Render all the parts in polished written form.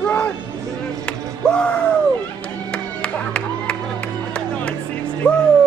Run! Woo! Woo!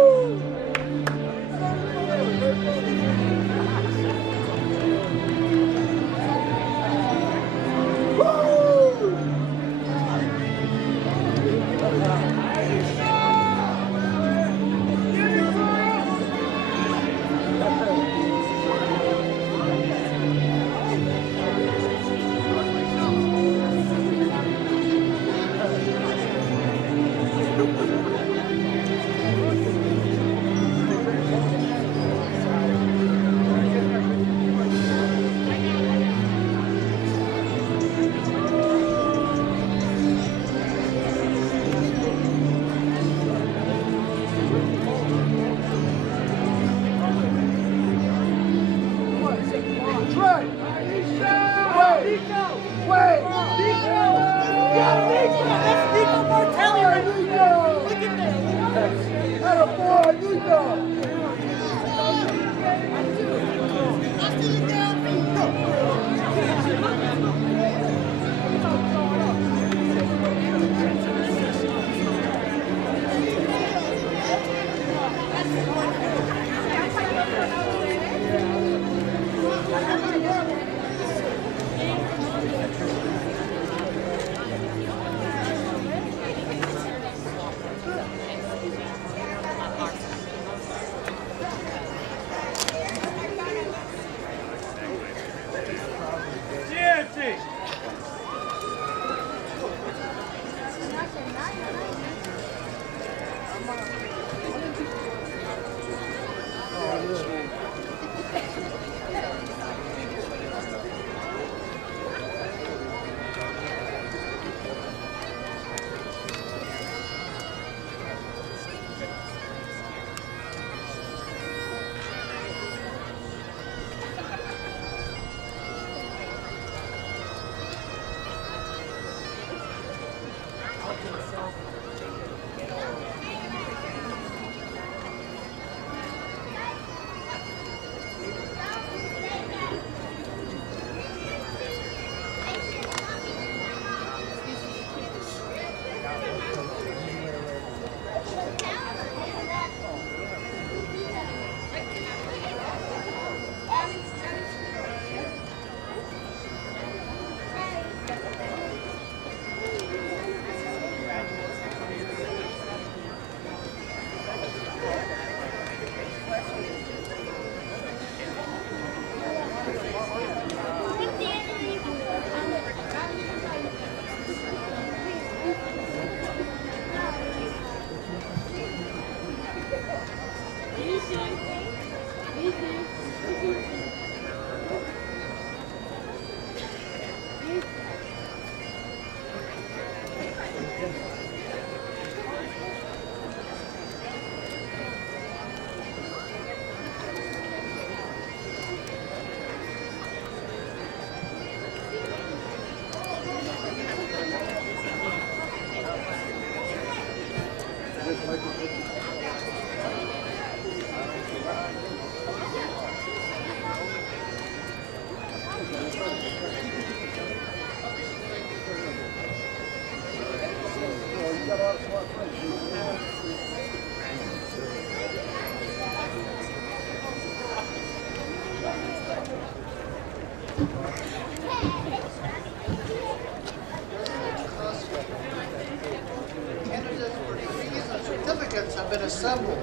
Have been assembled.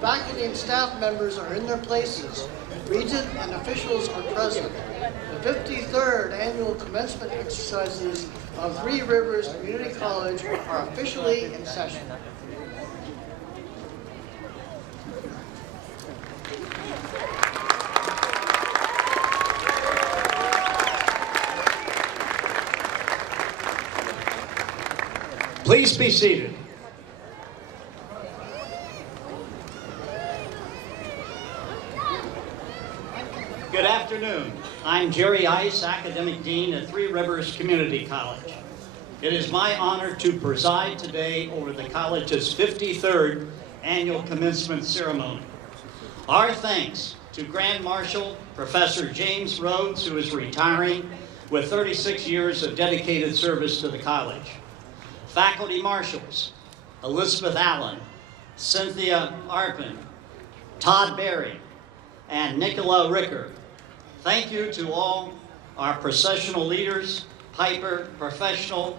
Faculty and staff members are in their places. Regents and officials are present. The 53rd annual commencement exercises of Three Rivers Community College are officially in session. Please be seated. Good afternoon. I'm Jerry Ice, Academic Dean at Three Rivers Community College. It is my honor to preside today over the college's 53rd annual commencement ceremony. Our thanks to Grand Marshal Professor James Rhodes, who is retiring, with 36 years of dedicated service to the college. Faculty marshals, Elizabeth Allen, Cynthia Arpin, Todd Berry, and Nicola Ricker. Thank you to all our processional leaders, Piper, Professional,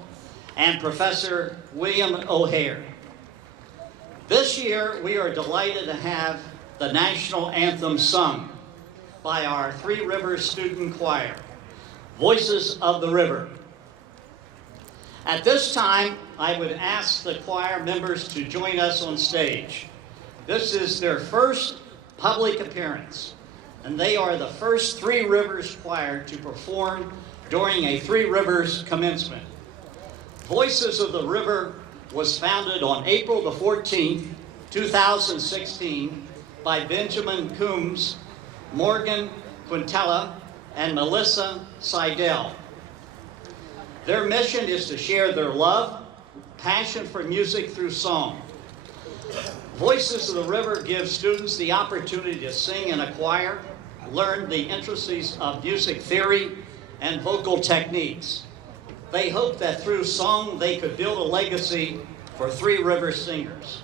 and Professor William O'Hare. This year, we are delighted to have the national anthem sung by our Three Rivers Student Choir, Voices of the River. At this time, I would ask the choir members to join us on stage. This is their first public appearance, and they are the first Three Rivers choir to perform during a Three Rivers commencement. Voices of the River was founded on April the 14th, 2016 by Benjamin Coombs, Morgan Quintella, and Melissa Seidel. Their mission is to share their love, passion for music through song. Voices of the River gives students the opportunity to sing in a choir, learn the intricacies of music theory and vocal techniques. They hope that through song they could build a legacy for Three Rivers singers.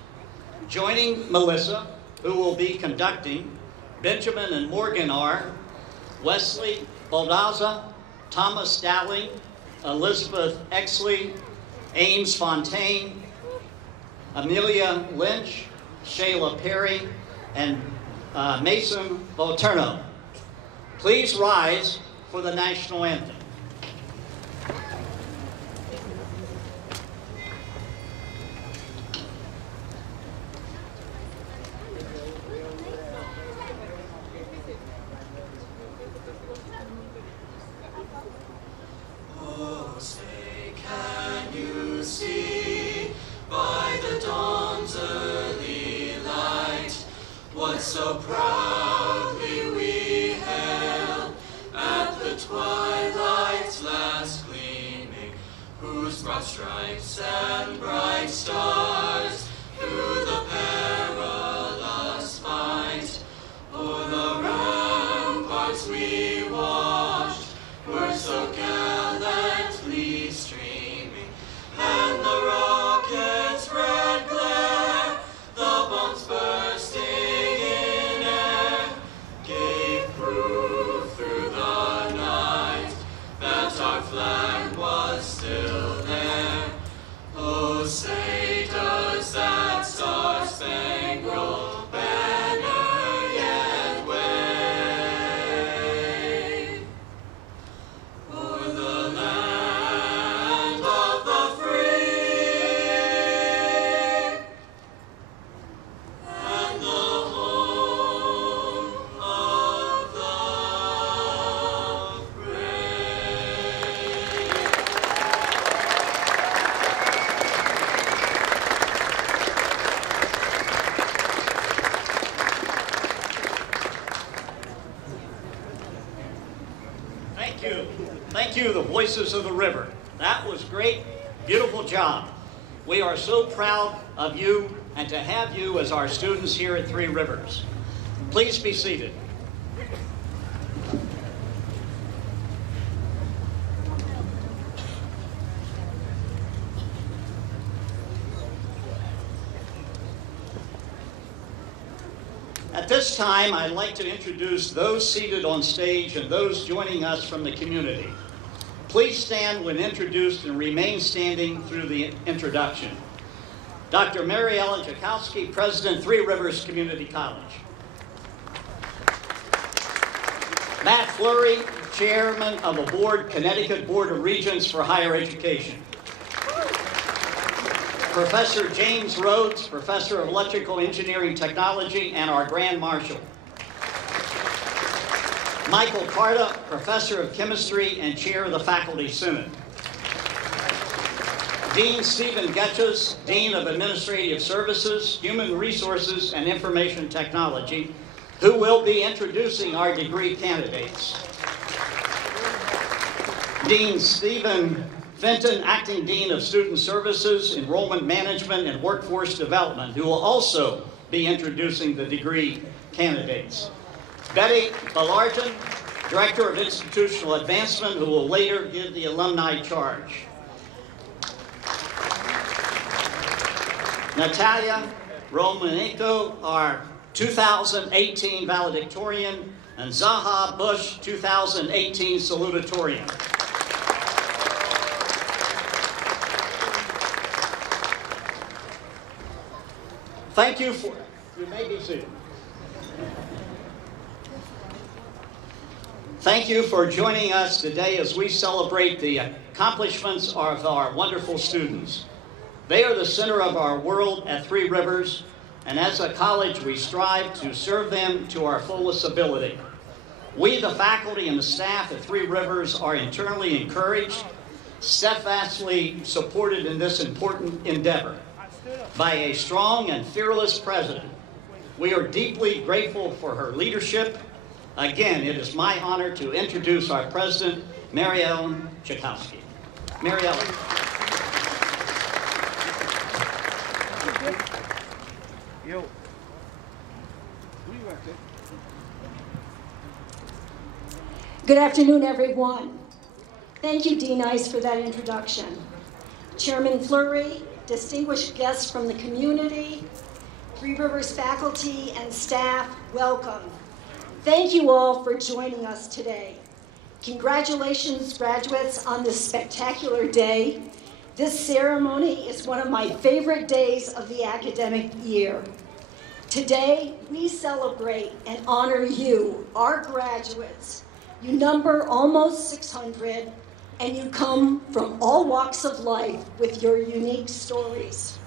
Joining Melissa, who will be conducting, Benjamin and Morgan are Wesley Baldaza, Thomas Dowling, Elizabeth Exley, Ames Fontaine, Amelia Lynch, Shayla Perry, and Mason Volterno. Please rise for the national anthem. So proudly we hailed at the twilight's last gleaming, whose broad stripes and bright stars through the perilous fight o'er the ramparts we watched were so gallantly streaming, and the rocket's red glare, the bombs bursting flag was still there. Oh, say does that star-spangled banner yet wave o'er the land of the free and the home of the Thank you, the Voices of the River. That was great, beautiful job. We are so proud of you and to have you as our students here at Three Rivers. Please be seated. At this time, I'd like to introduce those seated on stage and those joining us from the community. Please stand when introduced and remain standing through the introduction. Dr. Mariella Jukoski, President, Three Rivers Community College. Matt Fleury, Chairman of the Board, Connecticut Board of Regents for Higher Education. Professor James Rhodes, Professor of Electrical Engineering Technology and our Grand Marshal. Michael Carta, Professor of Chemistry and Chair of the Faculty Senate. Dean Stephen Getches, Dean of Administrative Services, Human Resources and Information Technology, who will be introducing our degree candidates. Dean Stephen Fenton, Acting Dean of Student Services, Enrollment Management, and Workforce Development, who will also be introducing the degree candidates. Betty Ballargen, Director of Institutional Advancement, who will later give the alumni charge. Nataliia, Romanenko, our 2018 Valedictorian, and Zaha Bush, 2018 Salutatorian. Thank you for, you may be seated. Thank you for joining us today as we celebrate the accomplishments of our wonderful students. They are the center of our world at Three Rivers, and as a college, we strive to serve them to our fullest ability. We, the faculty and the staff at Three Rivers, are internally encouraged, steadfastly supported in this important endeavor by a strong and fearless president. We are deeply grateful for her leadership. Again, it is my honor to introduce our president, Mary Ellen Jukoski. Mary Ellen. Yo. Who you at there? Good afternoon, everyone. Thank you, Dean Ice, for that introduction. Chairman Fleury, distinguished guests from the community, Three Rivers faculty and staff, welcome. Thank you all for joining us today. Congratulations, graduates, on this spectacular day. This ceremony is one of my favorite days of the academic year. Today, we celebrate and honor you, our graduates. You number almost 600, and you come from all walks of life with your unique stories.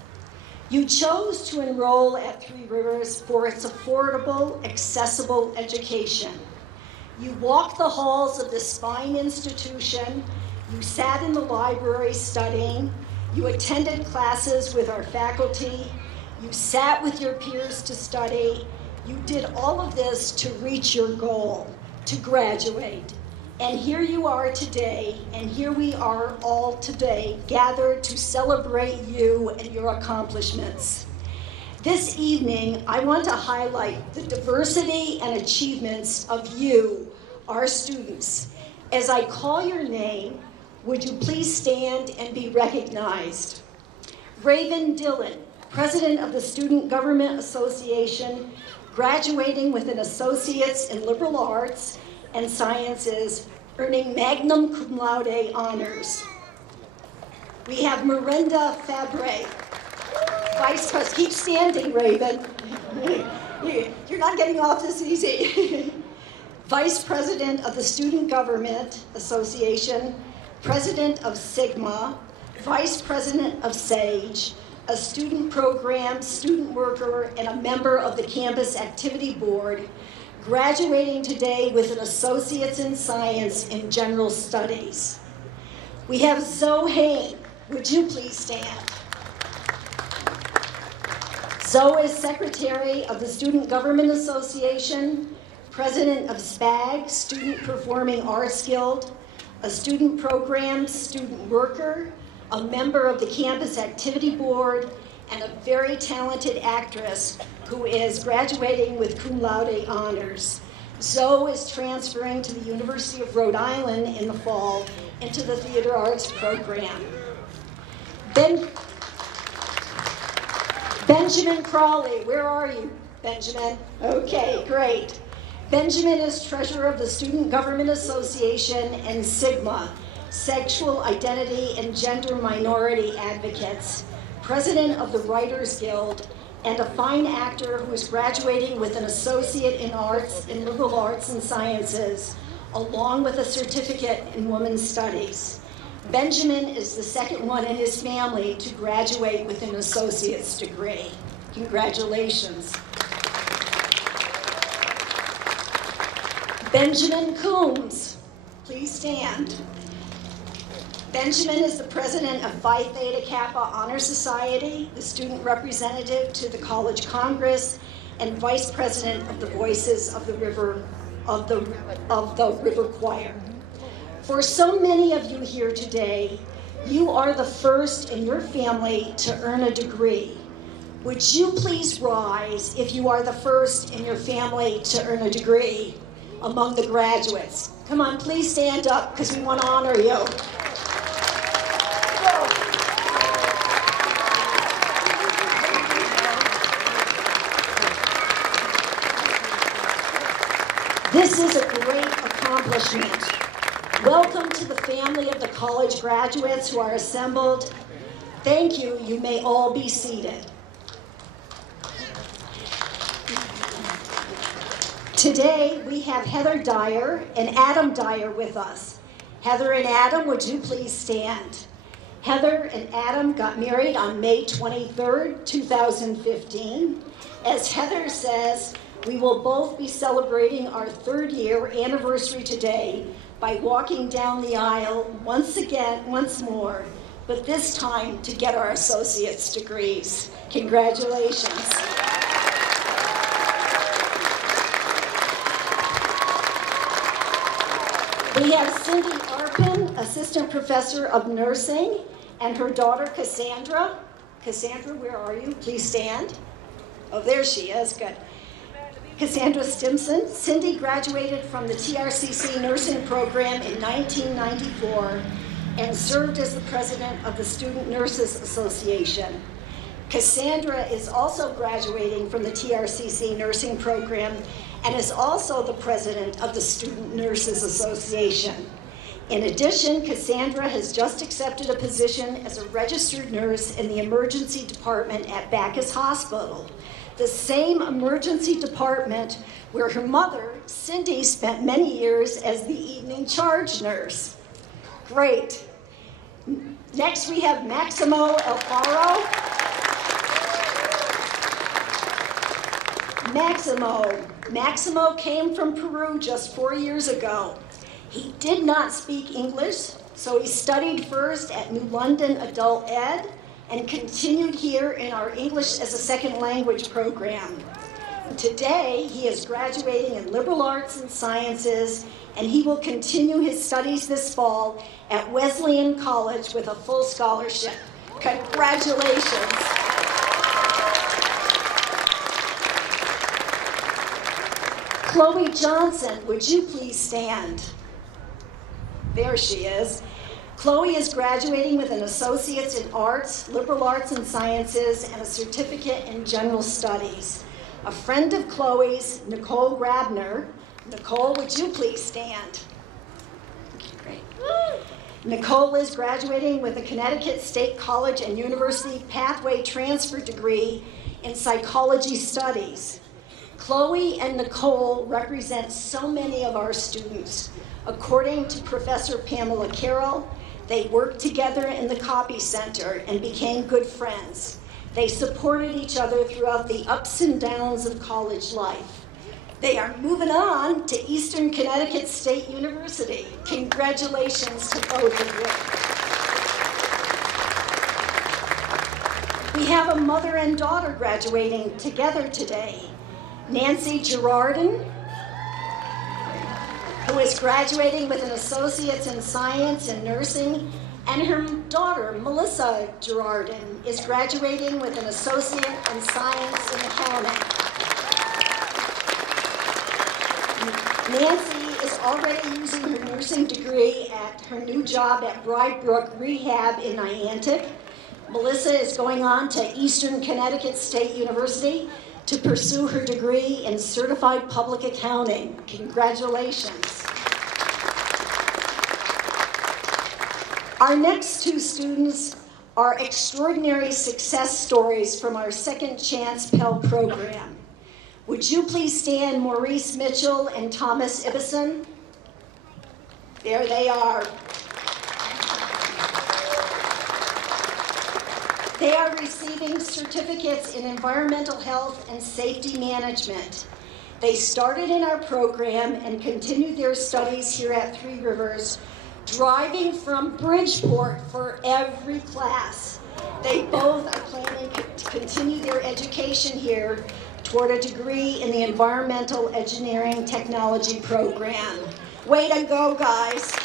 You chose to enroll at Three Rivers for its affordable, accessible education. You walked the halls of this fine institution. You sat in the library studying. You attended classes with our faculty. You sat with your peers to study. You did all of this to reach your goal, to graduate. And here you are today, and here we are all today, gathered to celebrate you and your accomplishments. This evening, I want to highlight the diversity and achievements of you, our students. As I call your name, would you please stand and be recognized? Raven Dillon, President of the Student Government Association, graduating with an Associate's in Liberal Arts and Sciences, earning magna cum laude honors. We have Miranda Fabre, Vice President. Keep standing, Raven. You're not getting off this easy. Vice President of the Student Government Association, President of Sigma, Vice President of SAGE, a student program, student worker, and a member of the Campus Activity Board, graduating today with an Associate's in Science in General Studies. We have Zoe Hain. Would you please stand? Zoe is Secretary of the Student Government Association, President of SPAG, Student Performing Arts Guild, a student program, student worker, a member of the Campus Activity Board, and a very talented actress who is graduating with cum laude honors. Zoe is transferring to the University of Rhode Island in the fall into the theater arts program. Benjamin Crawley, where are you, Benjamin? Okay, great. Benjamin is treasurer of the Student Government Association and Sigma, Sexual Identity and Gender Minority Advocates, president of the Writers Guild, and a fine actor who is graduating with an Associate in Arts, in Liberal Arts and Sciences, along with a certificate in Women's Studies. Benjamin is the second one in his family to graduate with an associate's degree. Congratulations. Benjamin Coombs, please stand. Benjamin is the president of Phi Theta Kappa Honor Society, the student representative to the College Congress, and vice president of the Voices of the River Choir. For so many of you here today, you are the first in your family to earn a degree. Would you please rise if you are the first in your family to earn a degree? among the graduates. Come on, please stand up because we want to honor you. This is a great accomplishment. Welcome to the family of the college graduates who are assembled. Thank you. You may all be seated. Today, we have Heather Dyer and Adam Dyer with us. Heather and Adam, would you please stand? Heather and Adam got married on May 23rd, 2015. As Heather says, we will both be celebrating our 3rd year anniversary today by walking down the aisle once more, but this time to get our associate's degrees. Congratulations. We have Cindy Arpin, Assistant Professor of Nursing, and her daughter Cassandra. Cassandra, where are you? Please stand. Oh, there she is. Good. Cassandra Stimson. Cindy graduated from the TRCC nursing program in 1994 and served as the president of the Student Nurses Association. Cassandra is also graduating from the TRCC nursing program and is also the president of the Student Nurses Association. In addition, Cassandra has just accepted a position as a registered nurse in the emergency department at Bacchus Hospital, the same emergency department where her mother, Cindy, spent many years as the evening charge nurse. Great. Next we have Maximo Alfaro. Maximo came from Peru just 4 years ago. He did not speak English, so he studied first at New London Adult Ed and continued here in our English as a Second Language program. Today, he is graduating in liberal arts and sciences, and he will continue his studies this fall at Wesleyan College with a full scholarship. Congratulations. Chloe Johnson, would you please stand? There she is. Chloe is graduating with an Associate's in Arts, Liberal Arts and Sciences, and a Certificate in General Studies. A friend of Chloe's, Nicole Grabner. Nicole, would you please stand? Great. Nicole is graduating with a Connecticut State College and University Pathway Transfer degree in Psychology Studies. Chloe and Nicole represent so many of our students. According to Professor Pamela Carroll, they worked together in the Copy Center and became good friends. They supported each other throughout the ups and downs of college life. They are moving on to Eastern Connecticut State University. Congratulations to both of you. We have a mother and daughter graduating together today. Nancy Girardin, who is graduating with an Associate's in Science and Nursing, and her daughter, Melissa Girardin, is graduating with an Associate in Science and Accounting. Nancy is already using her nursing degree at her new job at Bridebrook Rehab in Niantic. Melissa is going on to Eastern Connecticut State University to pursue her degree in Certified Public Accounting. Congratulations. Our next two students are extraordinary success stories from our Second Chance Pell program. Would you please stand, Maurice Mitchell and Thomas Ibison? There they are. They are receiving certificates in environmental health and safety management. They started in our program and continued their studies here at Three Rivers, driving from Bridgeport for every class. They both are planning to continue their education here toward a degree in the Environmental Engineering Technology program. Way to go, guys.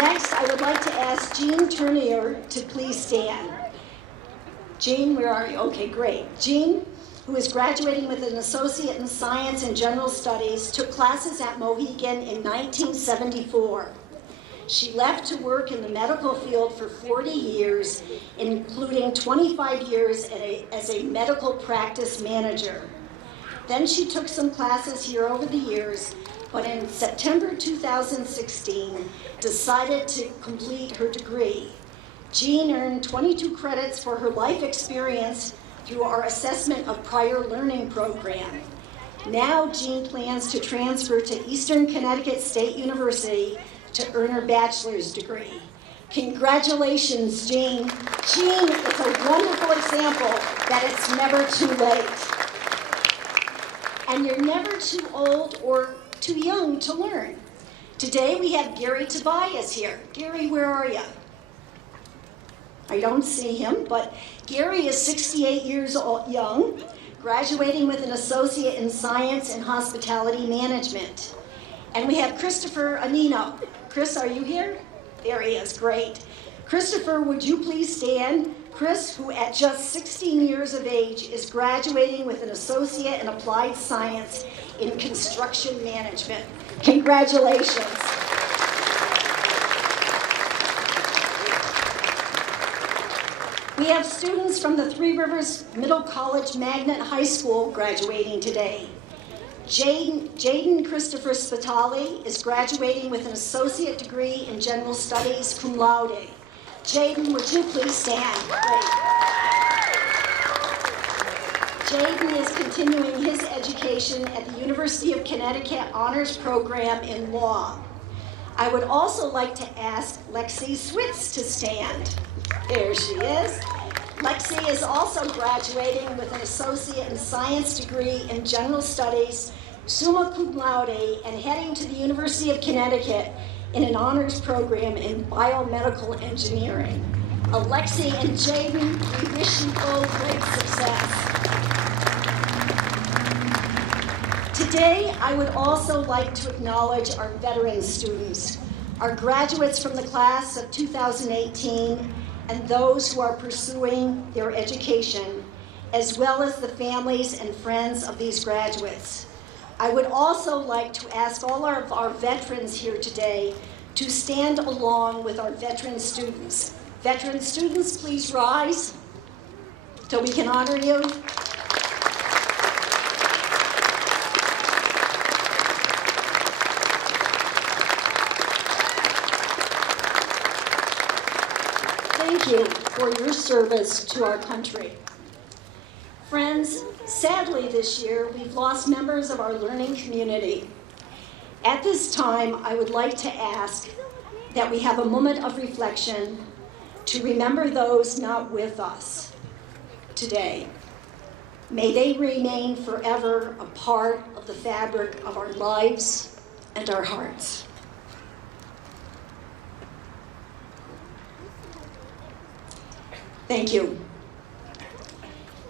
Next, I would like to ask Jean Tournier to please stand. Jean, where are you? Okay, great. Jean who is graduating with an associate in science and general studies, took classes at Mohegan in 1974. She left to work in the medical field for 40 years, including 25 years as a medical practice manager. Then she took some classes here over the years, but in September 2016, decided to complete her degree. Jean earned 22 credits for her life experience through our Assessment of Prior Learning program. Now Jean plans to transfer to Eastern Connecticut State University to earn her bachelor's degree. Congratulations, Jean. Jean is a wonderful example that it's never too late. And you're never too old or too young to learn. Today we have Gary Tobias here. Gary, where are you? I don't see him, but Gary is 68 years young, graduating with an associate in science and hospitality management. And we have Christopher Anino. Chris, are you here? There he is, great. Christopher, would you please stand? Chris, who at just 16 years of age is graduating with an associate in applied science in construction management. Congratulations. We have students from the Three Rivers Middle College Magnet High School graduating today. Jaden Christopher Spitali is graduating with an associate degree in general studies cum laude. Jaden, would you please stand? Great. Jaden is continuing his education at the University of Connecticut Honors Program in Law. I would also like to ask Lexi Switz to stand. There she is. Lexi is also graduating with an associate in science degree in general studies, summa cum laude, and heading to the University of Connecticut in an honors program in biomedical engineering. Alexi and Jaden, we wish you both great success. Today, I would also like to acknowledge our veteran students, our graduates from the class of 2018, and those who are pursuing their education, as well as the families and friends of these graduates. I would also like to ask all of our veterans here today to stand along with our veteran students. Veteran students, please rise so we can honor you. Thank you for your service to our country. Friends, sadly this year, we've lost members of our learning community. At this time, I would like to ask that we have a moment of reflection to remember those not with us today. May they remain forever a part of the fabric of our lives and our hearts. Thank you.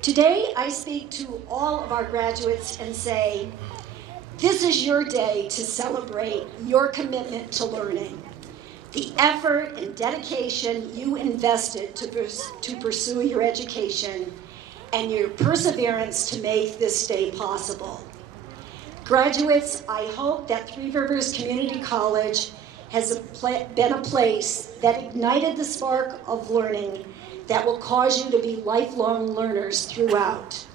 Today, I speak to all of our graduates and say, this is your day to celebrate your commitment to learning, the effort and dedication you invested to pursue your education, and your perseverance to make this day possible. Graduates, I hope that Three Rivers Community College has been a place that ignited the spark of learning that will cause you to be lifelong learners throughout.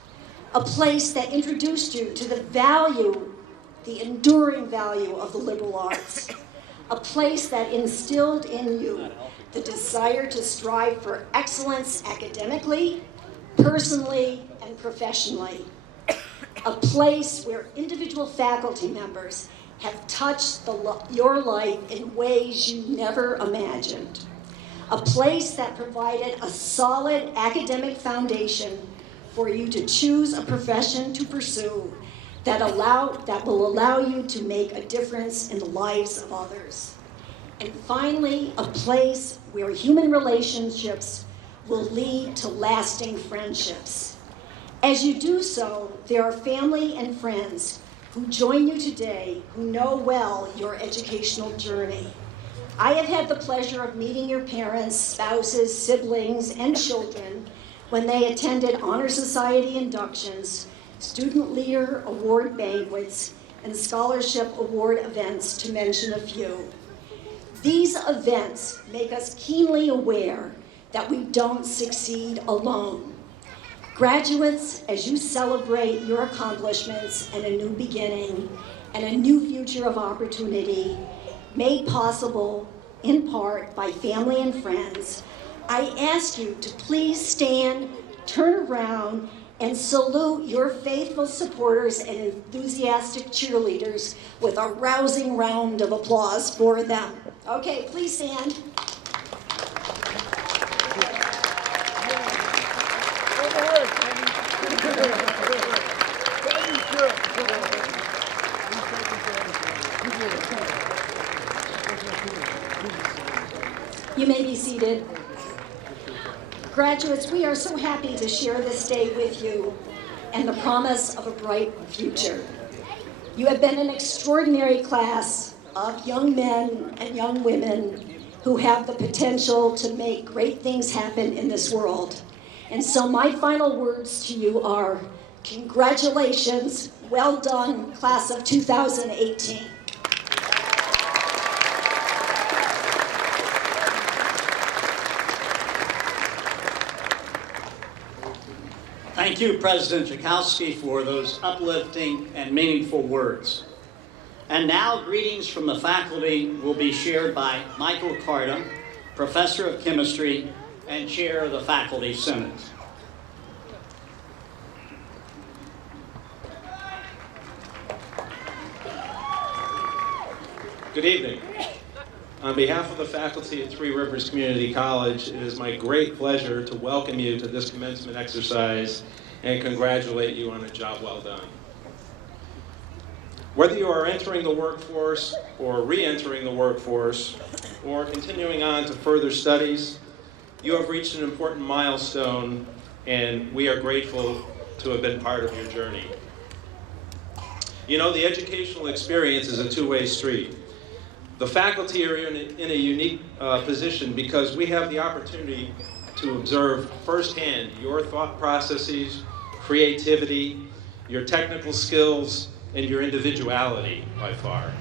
A place that introduced you to the value, the enduring value of the liberal arts. A place that instilled in you the desire to strive for excellence academically, personally, and professionally. A place where individual faculty members have touched your life in ways you never imagined. A place that provided a solid academic foundation for you to choose a profession to pursue that will allow you to make a difference in the lives of others. And finally, a place where human relationships will lead to lasting friendships. As you do so, there are family and friends who join you today who know well your educational journey. I have had the pleasure of meeting your parents, spouses, siblings, and children when they attended Honor Society inductions, Student Leader Award banquets, and scholarship award events, to mention a few. These events make us keenly aware that we don't succeed alone. Graduates, as you celebrate your accomplishments and a new beginning and a new future of opportunity, made possible in part by family and friends, I ask you to please stand, turn around, and salute your faithful supporters and enthusiastic cheerleaders with a rousing round of applause for them. Okay, please stand. You may be seated. Graduates, we are so happy to share this day with you and the promise of a bright future. You have been an extraordinary class of young men and young women who have the potential to make great things happen in this world. And so my final words to you are, congratulations, well done, class of 2018. Thank you, President Jukoski, for those uplifting and meaningful words. And now, greetings from the faculty will be shared by Michael Carta, Professor of Chemistry and Chair of the Faculty Senate. Good evening. On behalf of the faculty at Three Rivers Community College, it is my great pleasure to welcome you to this commencement exercise and congratulate you on a job well done. Whether you are entering the workforce or re-entering the workforce or continuing on to further studies, you have reached an important milestone, and we are grateful to have been part of your journey. You know, the educational experience is a two-way street. The faculty are in a unique position because we have the opportunity to observe firsthand your thought processes, creativity, your technical skills, and your individuality by far.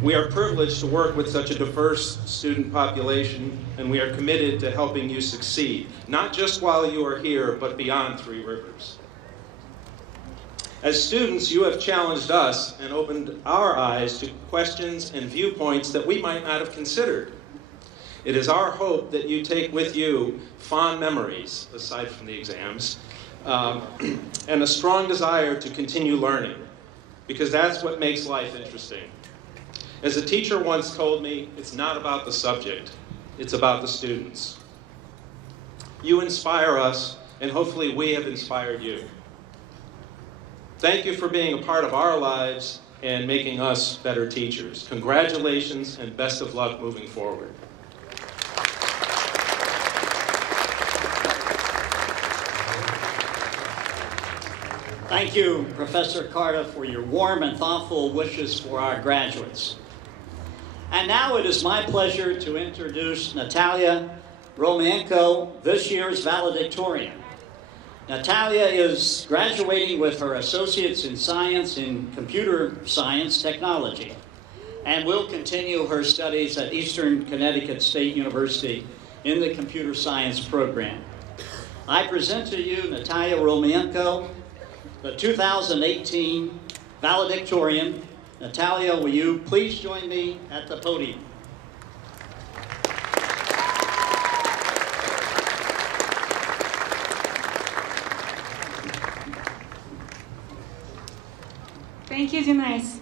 We are privileged to work with such a diverse student population, and we are committed to helping you succeed, not just while you are here, but beyond Three Rivers. As students, you have challenged us and opened our eyes to questions and viewpoints that we might not have considered. It is our hope that you take with you fond memories, aside from the exams, and a strong desire to continue learning, because that's what makes life interesting. As a teacher once told me, it's not about the subject, it's about the students. You inspire us, and hopefully we have inspired you. Thank you for being a part of our lives and making us better teachers. Congratulations and best of luck moving forward. Thank you, Professor Carta, for your warm and thoughtful wishes for our graduates. And now it is my pleasure to introduce Nataliia Romanenko, this year's valedictorian. Nataliia is graduating with her Associates in Science in Computer Science Technology and will continue her studies at Eastern Connecticut State University in the Computer Science program. I present to you Nataliia Romanenko, the 2018 valedictorian. Nataliia, will you please join me at the podium? Thank you, Denise.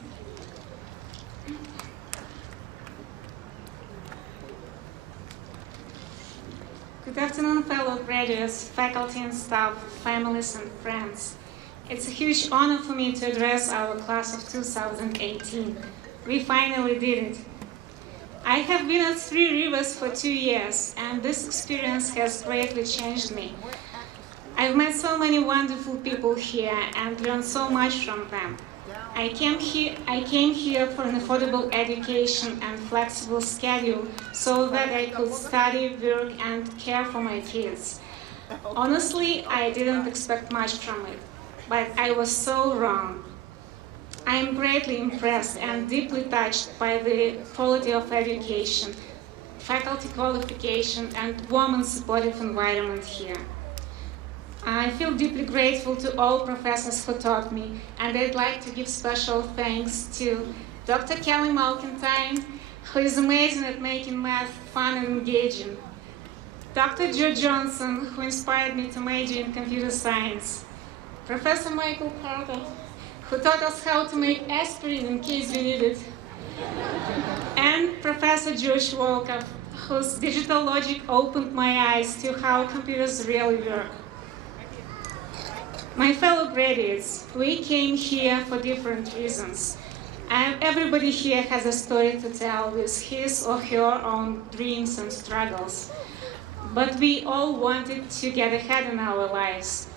Good afternoon, fellow graduates, faculty and staff, families and friends. It's a huge honor for me to address our class of 2018. We finally did it. I have been at Three Rivers for 2 years, and this experience has greatly changed me. I've met so many wonderful people here and learned so much from them. I came here for an affordable education and flexible schedule so that I could study, work, and care for my kids. Honestly, I didn't expect much from it, but I was so wrong. I am greatly impressed and deeply touched by the quality of education, faculty qualification, and women's supportive environment here. I feel deeply grateful to all professors who taught me, and I'd like to give special thanks to Dr. Kelly Malkentine, who is amazing at making math fun and engaging, Dr. Joe Johnson, who inspired me to major in computer science, Professor Michael Carta, who taught us how to make aspirin in case we need it, and Professor Josh Wolkoff, whose digital logic opened my eyes to how computers really work. My fellow graduates, we came here for different reasons. Everybody here has a story to tell with his or her own dreams and struggles. But we all wanted to get ahead in our lives,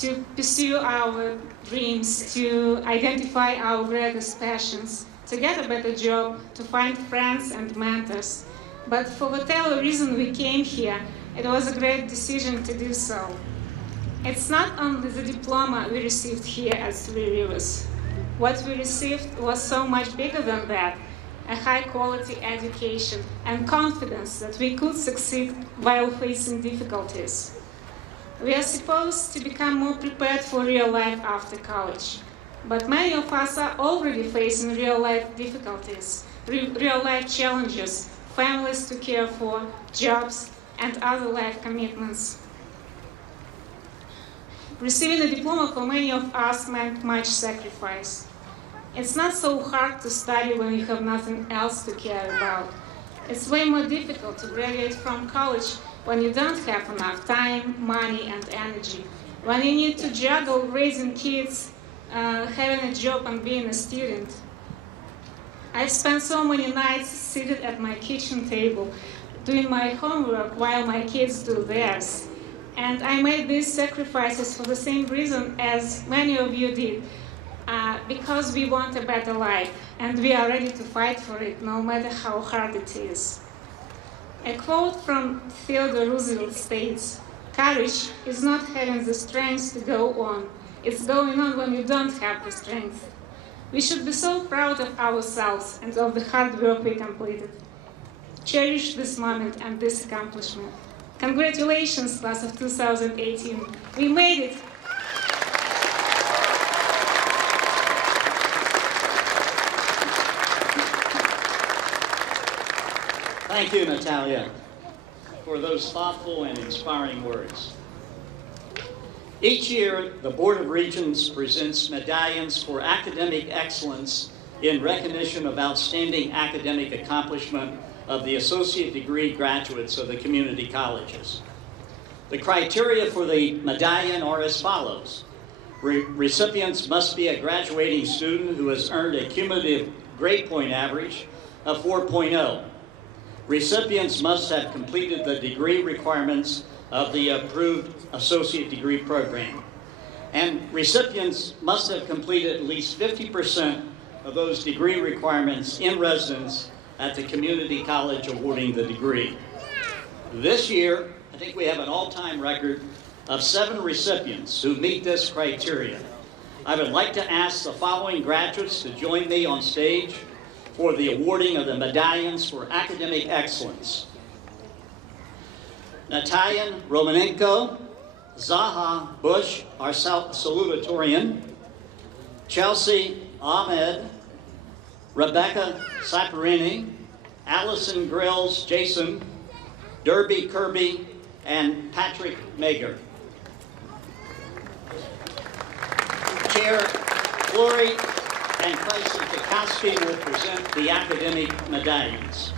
to pursue our dreams, to identify our greatest passions, to get a better job, to find friends and mentors. But for whatever reason we came here, it was a great decision to do so. It's not only the diploma we received here at Three Rivers. What we received was so much bigger than that, a high-quality education and confidence that we could succeed while facing difficulties. We are supposed to become more prepared for real life after college. But many of us are already facing real-life difficulties, real-life challenges, families to care for, jobs, and other life commitments. Receiving a diploma for many of us meant much sacrifice. It's not so hard to study when you have nothing else to care about. It's way more difficult to graduate from college when you don't have enough time, money, and energy. When you need to juggle raising kids, having a job, and being a student. I've spent so many nights seated at my kitchen table, doing my homework while my kids do theirs. And I made these sacrifices for the same reason as many of you did, because we want a better life, and we are ready to fight for it, no matter how hard it is. A quote from Theodore Roosevelt states, "Courage is not having the strength to go on. It's going on when you don't have the strength." We should be so proud of ourselves and of the hard work we completed. Cherish this moment and this accomplishment. Congratulations, class of 2018. We made it. Thank you, Nataliia, for those thoughtful and inspiring words. Each year, the Board of Regents presents medallions for academic excellence in recognition of outstanding academic accomplishment of the associate degree graduates of the community colleges. The criteria for the medallion are as follows. Recipients must be a graduating student who has earned a cumulative grade point average of 4.0. Recipients must have completed the degree requirements of the approved associate degree program. And recipients must have completed at least 50% of those degree requirements in residence at the community college awarding the degree. This year, I think we have an all-time record of 7 recipients who meet this criteria. I would like to ask the following graduates to join me on stage for the awarding of the medallions for academic excellence. Nataliia Romanenko, Zaha Bush, our salutatorian, Chelsea Ahmed, Rebecca Saparini, Allison Grills Jason, Derby Kirby, and Patrick Mager. Chair Fleury and Vice Jukoski will present the academic medallions.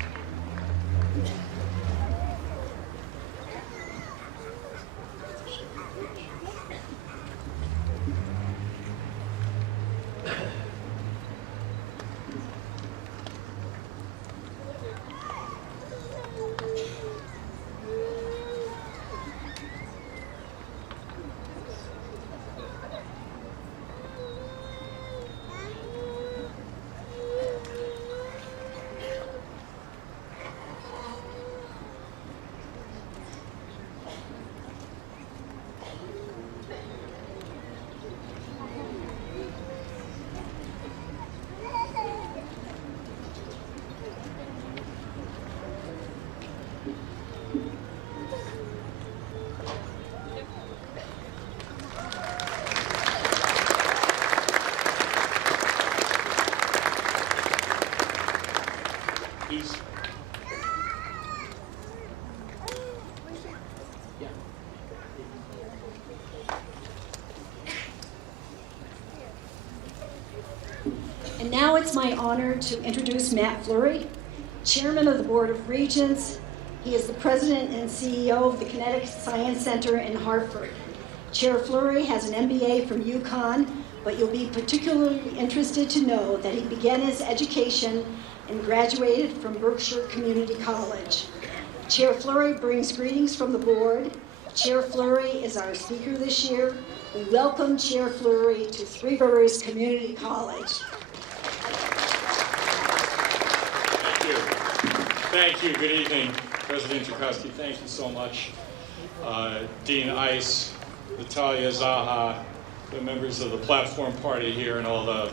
Now it's my honor to introduce Matt Fleury, Chairman of the Board of Regents. He is the President and CEO of the Kinetic Science Center in Hartford. Chair Fleury has an MBA from UConn, but you'll be particularly interested to know that he began his education and graduated from Berkshire Community College. Chair Fleury brings greetings from the board. Chair Fleury is our speaker this year. We welcome Chair Fleury to Three Rivers Community College. Thank you. Thank you. Good evening, President Jukoski. Thank you so much. Dean Ice, Nataliia, Zaha, the members of the platform party here, and all the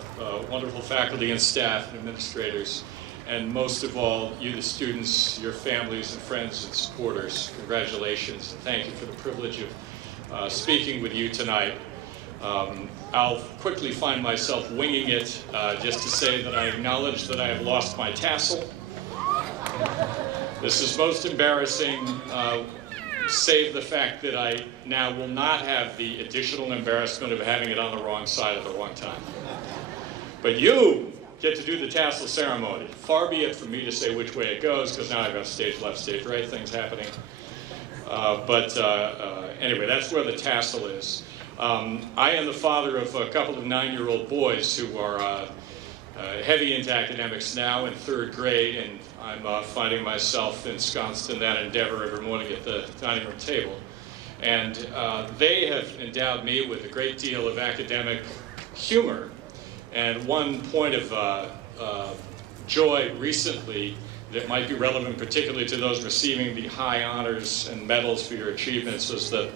wonderful faculty and staff and administrators. And most of all, you, the students, your families and friends and supporters, congratulations. And thank you for the privilege of speaking with you tonight. I'll quickly find myself winging it just to say that I acknowledge that I have lost my tassel. This is most embarrassing, save the fact that I now will not have the additional embarrassment of having it on the wrong side at the wrong time. But you get to do the tassel ceremony. Far be it from me to say which way it goes, because now I've got stage left, stage right things happening. Anyway, that's where the tassel is. I am the father of a couple of 9-year-old boys who are heavy into academics now in 3rd grade, and I'm finding myself ensconced in that endeavor every morning at the dining room table. And they have endowed me with a great deal of academic humor. And one point of joy recently that might be relevant particularly to those receiving the high honors and medals for your achievements was the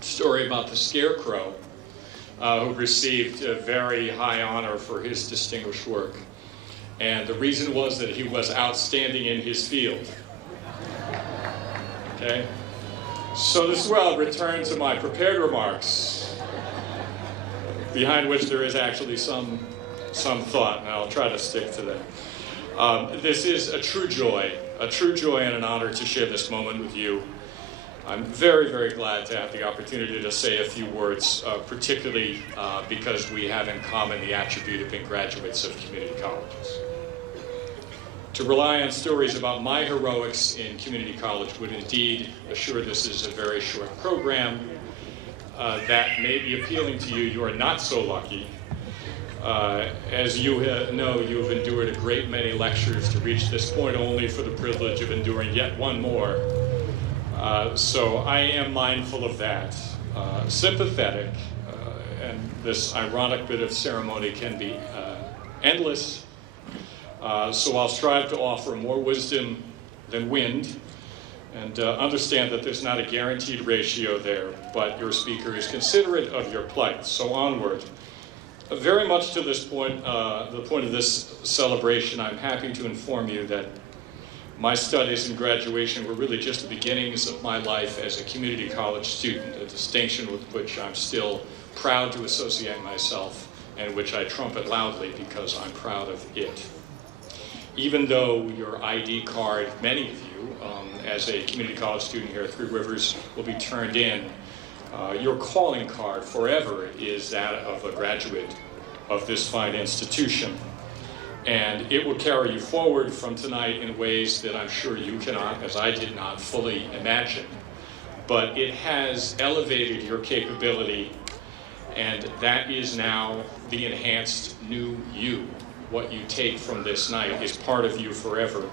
story about the Scarecrow, who received a very high honor for his distinguished work. And the reason was that he was outstanding in his field. Okay? So this is where I'll return to my prepared remarks, behind which there is actually some thought, and I'll try to stick to that. This is a true joy and an honor to share this moment with you. I'm very, very glad to have the opportunity to say a few words, particularly because we have in common the attribute of being graduates of community colleges. To rely on stories about my heroics in community college would indeed assure this is a very short program. That may be appealing to you. You are not so lucky. As you know, you have endured a great many lectures to reach this point, only for the privilege of enduring yet one more. So I am mindful of that, sympathetic, and this ironic bit of ceremony can be endless. So I'll strive to offer more wisdom than wind, and understand that there's not a guaranteed ratio there, but your speaker is considerate of your plight. So onward. Very much to this point, the point of this celebration, I'm happy to inform you that my studies and graduation were really just the beginnings of my life as a community college student, a distinction with which I'm still proud to associate myself and which I trumpet loudly because I'm proud of it. Even though your ID card, many of you, as a community college student here at Three Rivers, will be turned in, your calling card forever is that of a graduate of this fine institution. And it will carry you forward from tonight in ways that I'm sure you cannot, as I did not, fully imagine. But it has elevated your capability, and that is now the enhanced new you. What you take from this night is part of you forever.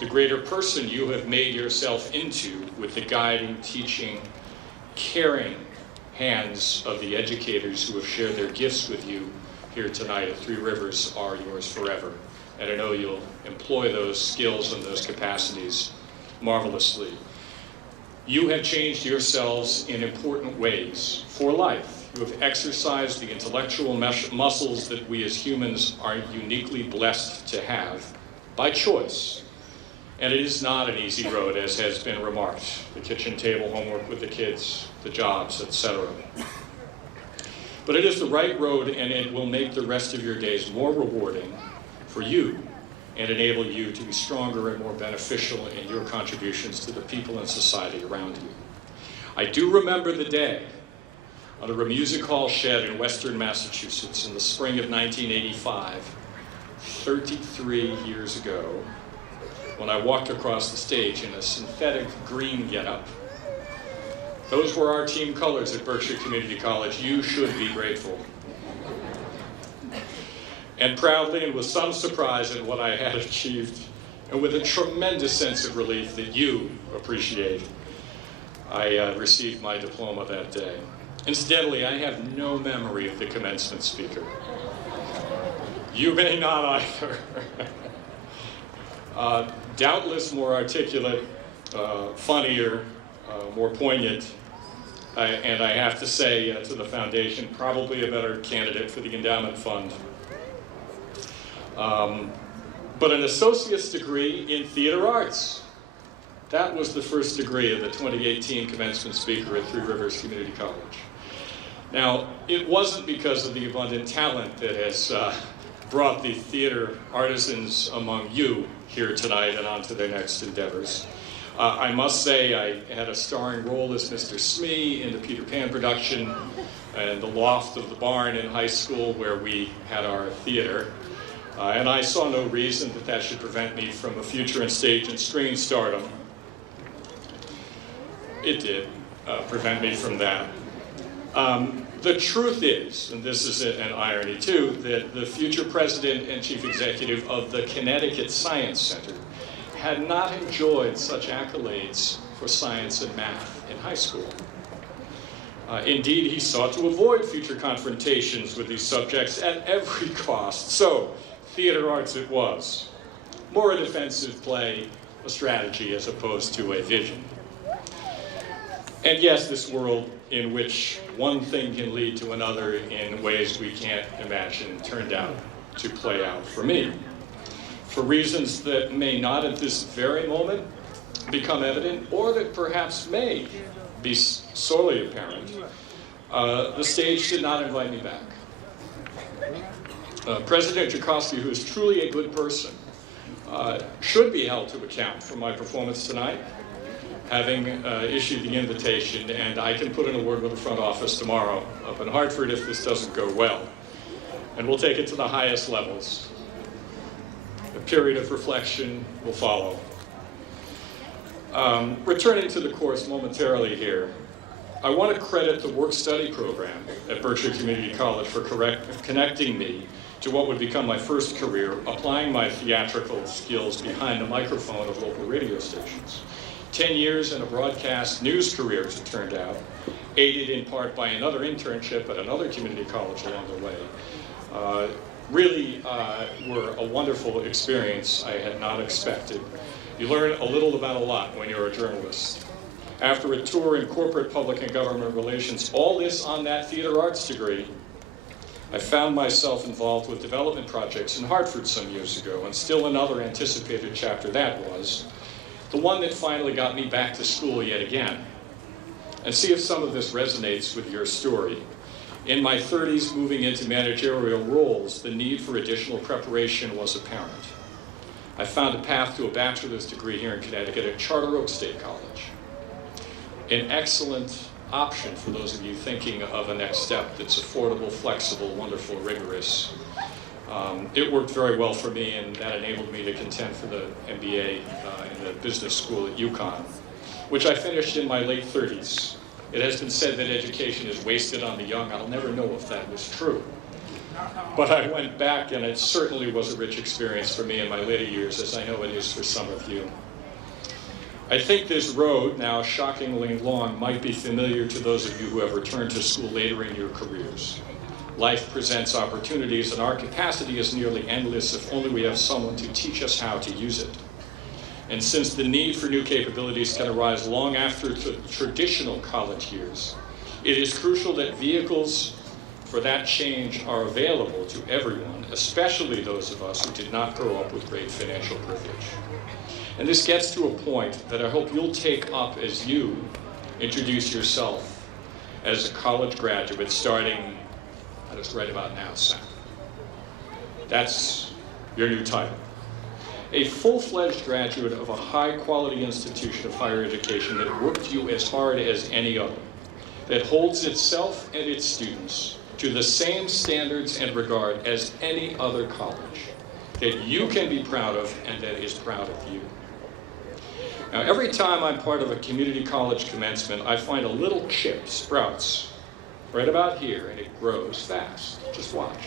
The greater person you have made yourself into with the guiding, teaching, caring hands of the educators who have shared their gifts with you here tonight at Three Rivers are yours forever. And I know you'll employ those skills and those capacities marvelously. You have changed yourselves in important ways for life. You have exercised the intellectual muscles that we as humans are uniquely blessed to have by choice. And it is not an easy road, as has been remarked. The kitchen table homework with the kids, the jobs, etc. But it is the right road, and it will make the rest of your days more rewarding for you and enable you to be stronger and more beneficial in your contributions to the people and society around you. I do remember the day under a music hall shed in western Massachusetts in the spring of 1985 33 years ago, when I walked across the stage in a synthetic green getup. Those were our team colors at Berkshire Community College. You should be grateful. And proudly and with some surprise at what I had achieved, and with a tremendous sense of relief that you appreciate, I received my diploma that day. Incidentally, I have no memory of the commencement speaker. You may not either. Doubtless more articulate, funnier, more poignant, and I have to say to the foundation, probably a better candidate for the endowment fund. But an associate's degree in theater arts. That was the first degree of the 2018 commencement speaker at Three Rivers Community College. Now, it wasn't because of the abundant talent that has brought the theater artisans among you here tonight and on to their next endeavors. I must say I had a starring role as Mr. Smee in the Peter Pan production and the loft of the barn in high school where we had our theater. And I saw no reason that should prevent me from a future in stage and screen stardom. It did prevent me from that. The truth is, and this is an irony too, that the future president and chief executive of the Connecticut Science Center had not enjoyed such accolades for science and math in high school. Indeed, he sought to avoid future confrontations with these subjects at every cost. So, theater arts it was. More a defensive play, a strategy as opposed to a vision. And yes, this world in which one thing can lead to another in ways we can't imagine turned out to play out for me. For reasons that may not at this very moment become evident, or that perhaps may be sorely apparent, the stage did not invite me back. President Jukoski, who is truly a good person, should be held to account for my performance tonight, having issued the invitation, and I can put in a word with the front office tomorrow up in Hartford if this doesn't go well. And we'll take it to the highest levels. A period of reflection will follow. Returning to the course momentarily here, I want to credit the work-study program at Berkshire Community College for connecting me to what would become my first career, applying my theatrical skills behind the microphone of local radio stations. 10 years in a broadcast news career, as it turned out, aided in part by another internship at another community college along the way, really were a wonderful experience I had not expected. You learn a little about a lot when you're a journalist. After a tour in corporate, public, and government relations, all this on that theater arts degree, I found myself involved with development projects in Hartford some years ago, and still another anticipated chapter that was, the one that finally got me back to school yet again. And see if some of this resonates with your story. In my 30s, moving into managerial roles, the need for additional preparation was apparent. I found a path to a bachelor's degree here in Connecticut at Charter Oak State College. An excellent option for those of you thinking of a next step that's affordable, flexible, wonderful, rigorous. It worked very well for me, and that enabled me to contend for the MBA in the business school at UConn, which I finished in my late 30s. It has been said that education is wasted on the young. I'll never know if that was true. But I went back, and it certainly was a rich experience for me in my later years, as I know it is for some of you. I think this road, now shockingly long, might be familiar to those of you who have returned to school later in your careers. Life presents opportunities, and our capacity is nearly endless if only we have someone to teach us how to use it. And since the need for new capabilities can arise long after the traditional college years, it is crucial that vehicles for that change are available to everyone, especially those of us who did not grow up with great financial privilege. And this gets to a point that I hope you'll take up as you introduce yourself as a college graduate starting, just right about now, Sam. That's your new title. A full-fledged graduate of a high-quality institution of higher education that worked you as hard as any other, that holds itself and its students to the same standards and regard as any other college, that you can be proud of and that is proud of you. Now, every time I'm part of a community college commencement, I find a little chip sprouts right about here, and it grows fast. Just watch.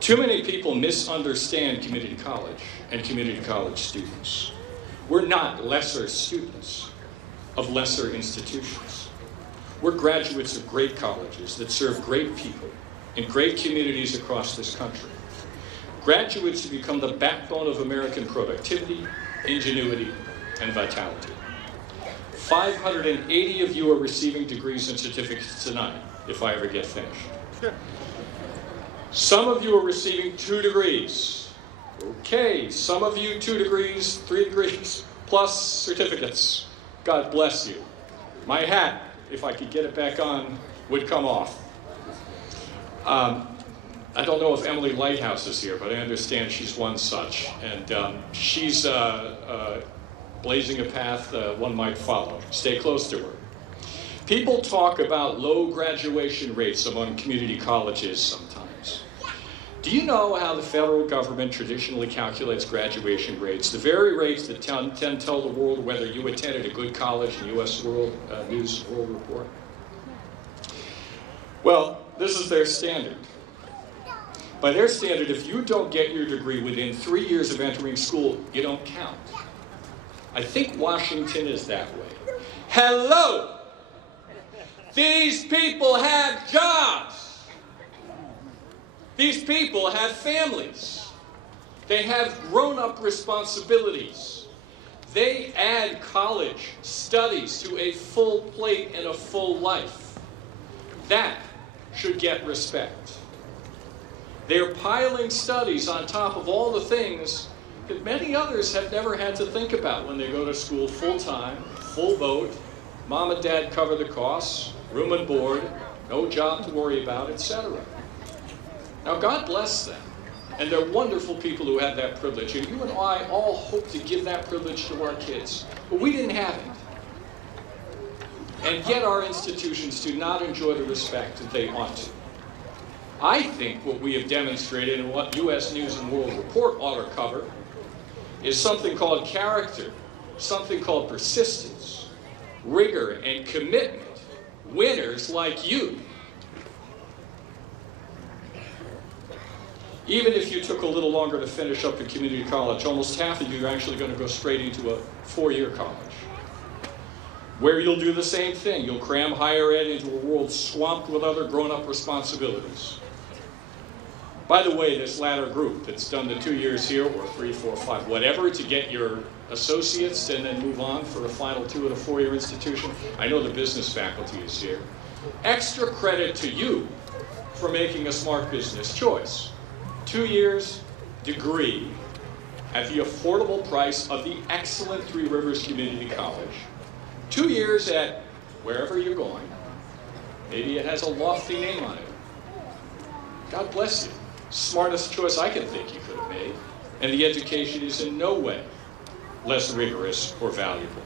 Too many people misunderstand community college and community college students. We're not lesser students of lesser institutions. We're graduates of great colleges that serve great people in great communities across this country. Graduates who become the backbone of American productivity, ingenuity, and vitality. 580 of you are receiving degrees and certificates tonight, if I ever get finished. Some of you are receiving 2 degrees. Okay, some of you 2 degrees, 3 degrees, plus certificates. God bless you. My hat, if I could get it back on, would come off. I don't know if Emily Lighthouse is here, but I understand she's one such. And she's blazing a path one might follow. Stay close to her. People talk about low graduation rates among community colleges sometimes. Do you know how the federal government traditionally calculates graduation rates? The very rates that tend to tell the world whether you attended a good college in U.S. News World Report. Well, this is their standard. By their standard, if you don't get your degree within 3 years of entering school, you don't count. I think Washington is that way. Hello! These people have jobs. These people have families. They have grown-up responsibilities. They add college studies to a full plate and a full life. That should get respect. They're piling studies on top of all the things that many others have never had to think about when they go to school full-time, full boat, mom and dad cover the costs, room and board, no job to worry about, etc. Now, God bless them, and they're wonderful people who have that privilege, and you and I all hope to give that privilege to our kids, but we didn't have it. And yet our institutions do not enjoy the respect that they ought to. I think what we have demonstrated and what U.S. News and World Report ought to cover is something called character, something called persistence, rigor, and commitment. Winners like you. Even if you took a little longer to finish up at community college, almost half of you are actually going to go straight into a 4-year college, where you'll do the same thing. You'll cram higher ed into a world swamped with other grown-up responsibilities. By the way, this latter group that's done the 2 years here, or 3, 4, 5, whatever, to get your associates and then move on for the final 2 at a 4-year institution. I know the business faculty is here. Extra credit to you for making a smart business choice. 2 years, degree, at the affordable price of the excellent Three Rivers Community College. 2 years at wherever you're going. Maybe it has a lofty name on it. God bless you. Smartest choice I can think you could have made. And the education is in no way less rigorous or valuable.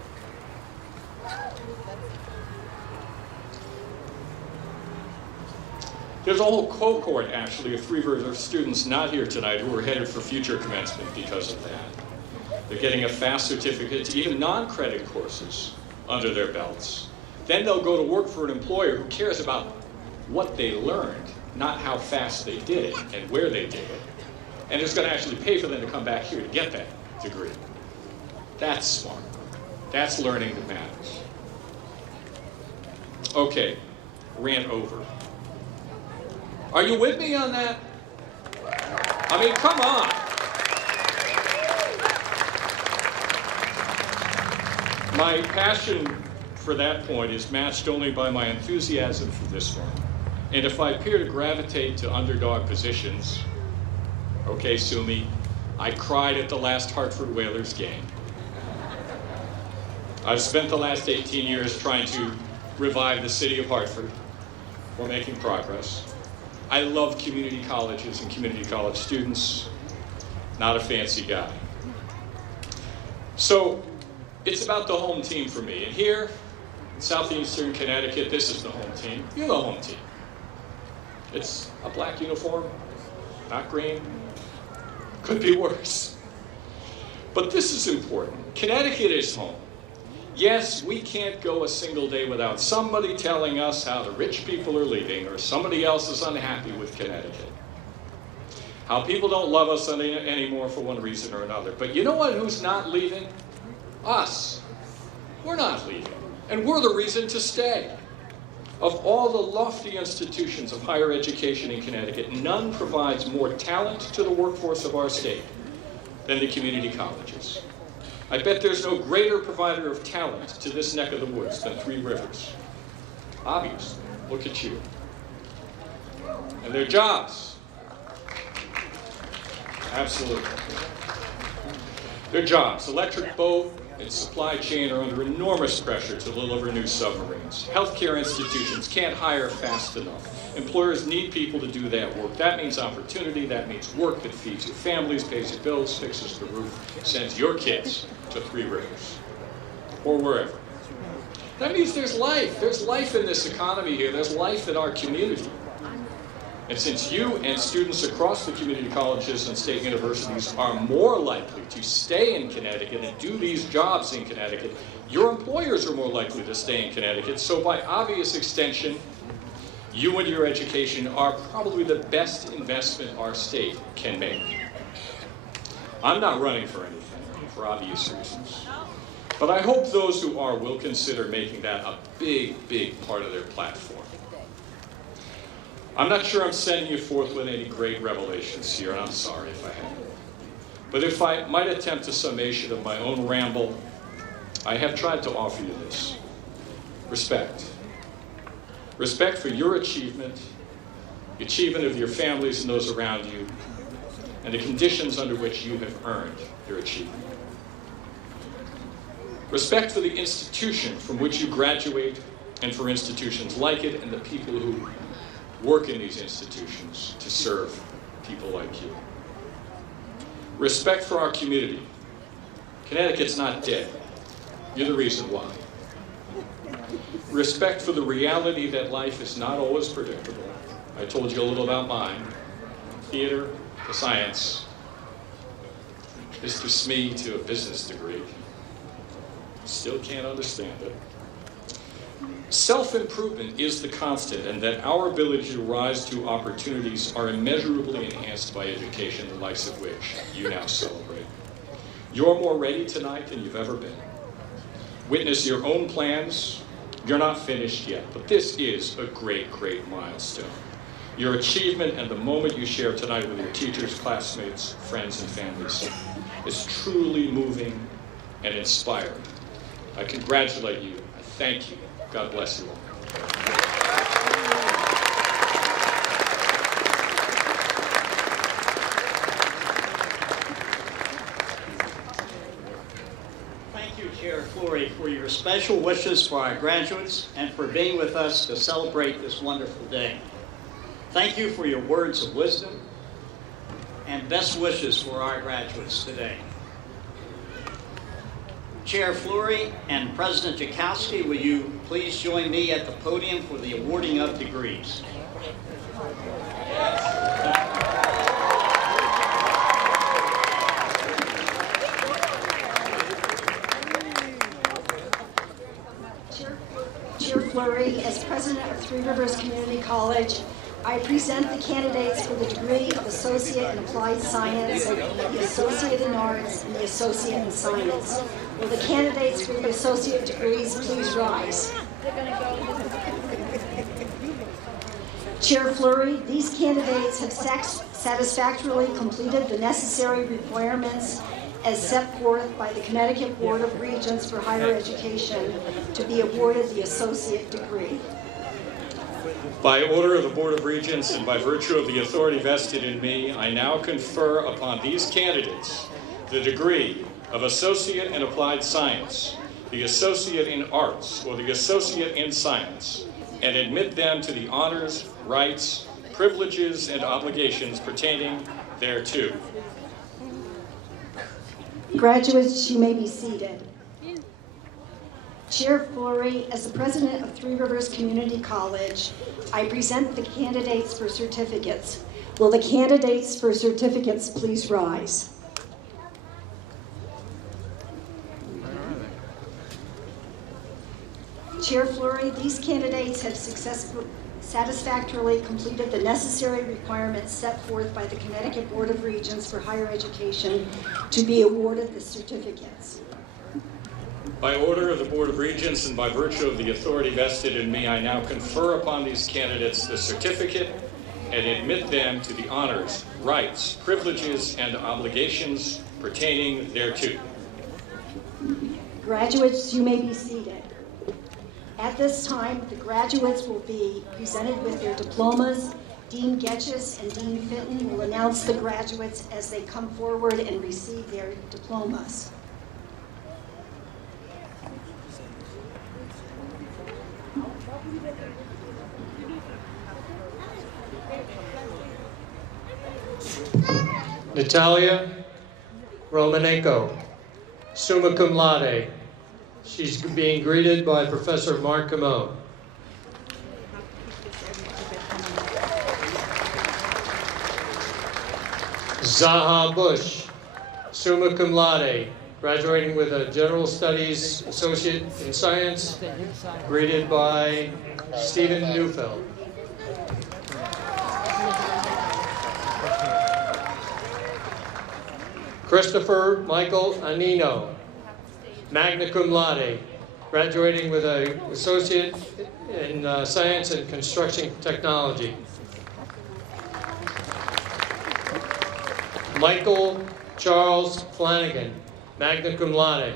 There's a whole cohort, actually, of Three Rivers students not here tonight who are headed for future commencement because of that. They're getting a fast certificate to even non-credit courses under their belts. Then they'll go to work for an employer who cares about what they learned, not how fast they did it and where they did it. And is going to actually pay for them to come back here to get that degree. That's smart. That's learning that matters. Okay, ran over. Are you with me on that? I mean, come on. My passion for that point is matched only by my enthusiasm for this one. And if I appear to gravitate to underdog positions, okay, sue me, I cried at the last Hartford Whalers game. I've spent the last 18 years trying to revive the city of Hartford. We're making progress. I love community colleges and community college students. Not a fancy guy. So it's about the home team for me. And here in southeastern Connecticut, this is the home team. You're the home team. It's a black uniform, not green. Could be worse. But this is important. Connecticut is home. Yes, we can't go a single day without somebody telling us how the rich people are leaving or somebody else is unhappy with Connecticut. How people don't love us anymore for one reason or another. But you know what? Who's not leaving? Us. We're not leaving. And we're the reason to stay. Of all the lofty institutions of higher education in Connecticut, none provides more talent to the workforce of our state than the community colleges. I bet there's no greater provider of talent to this neck of the woods than Three Rivers. Obviously, look at you. And their jobs. Absolutely. Their jobs, electric boat and supply chain, are under enormous pressure to deliver new submarines. Healthcare institutions can't hire fast enough. Employers need people to do that work. That means opportunity, that means work that feeds your families, pays your bills, fixes the roof, sends your kids to Three Rivers, or wherever. That means there's life. There's life in this economy here. There's life in our community. And since you and students across the community colleges and state universities are more likely to stay in Connecticut and do these jobs in Connecticut, your employers are more likely to stay in Connecticut. So by obvious extension, you and your education are probably the best investment our state can make. I'm not running for anything, for obvious reasons. But I hope those who are will consider making that a big, big part of their platform. I'm not sure I'm sending you forth with any great revelations here, and I'm sorry if I haven't. But if I might attempt a summation of my own ramble, I have tried to offer you this. Respect. Respect for your achievement, the achievement of your families and those around you, and the conditions under which you have earned your achievement. Respect for the institution from which you graduate and for institutions like it and the people who work in these institutions to serve people like you. Respect for our community. Connecticut's not dead. You're the reason why. Respect for the reality that life is not always predictable. I told you a little about mine. Theater to science. Mr. Smee to a business degree. Still can't understand it. Self-improvement is the constant, and that our ability to rise to opportunities are immeasurably enhanced by education, the likes of which you now celebrate. You're more ready tonight than you've ever been. Witness your own plans. You're not finished yet, but this is a great, great milestone. Your achievement and the moment you share tonight with your teachers, classmates, friends, and families is truly moving and inspiring. I congratulate you. I thank you. God bless you all. Thank you, Chair Fleury, for your special wishes for our graduates and for being with us to celebrate this wonderful day. Thank you for your words of wisdom and best wishes for our graduates today. Chair Fleury and President Jukoski, will you please join me at the podium for the awarding of degrees? Chair Fleury, as President of Three Rivers Community College, I present the candidates for the degree of Associate in Applied Science, the Associate in Arts, and the Associate in Science. Will the candidates for the associate degrees please rise? Chair Fleury, these candidates have satisfactorily completed the necessary requirements as set forth by the Connecticut Board of Regents for Higher Education to be awarded the associate degree. By order of the Board of Regents and by virtue of the authority vested in me, I now confer upon these candidates the degree of Associate in Applied Science, the Associate in Arts, or the Associate in Science, and admit them to the honors, rights, privileges, and obligations pertaining thereto. Graduates, you may be seated. Chair Fleury, as the President of Three Rivers Community College, I present the candidates for certificates. Will the candidates for certificates please rise? Chair Fleury, these candidates have satisfactorily completed the necessary requirements set forth by the Connecticut Board of Regents for Higher Education to be awarded the certificates. By order of the Board of Regents and by virtue of the authority vested in me, I now confer upon these candidates the certificate and admit them to the honors, rights, privileges, and obligations pertaining thereto. Graduates, you may be seated. At this time, the graduates will be presented with their diplomas. Dean Getches and Dean Fitton will announce the graduates as they come forward and receive their diplomas. Nataliia Romanenko, summa cum laude. She's being greeted by Professor Mark Camone. Zaha Bush, summa cum laude, graduating with a General Studies Associate in Science, greeted by Stephen Neufeld. Christopher Michael Anino, magna cum laude, graduating with an Associate in Science and Construction Technology. Michael Charles Flanagan, magna cum laude.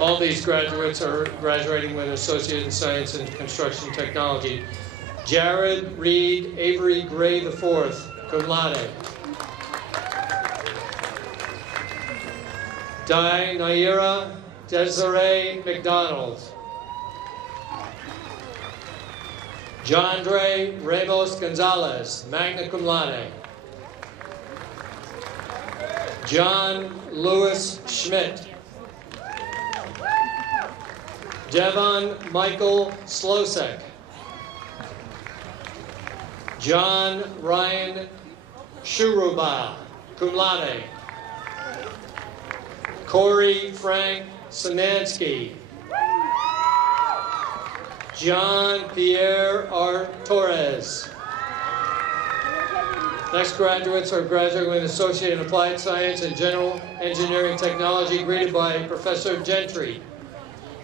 All these graduates are graduating with an Associate in Science and Construction Technology. Jared Reed Avery Gray IV, cum laude. Naira Desiree McDonald. Jandre Ramos Gonzalez, magna cum laude. John Lewis Schmidt. Devon Michael Slosek. John Ryan Shuruba, cum laude. Corey Frank Sinansky. John Pierre R. Torres. Next graduates are graduating with Associate in Applied Science and General Engineering Technology, greeted by Professor Gentry.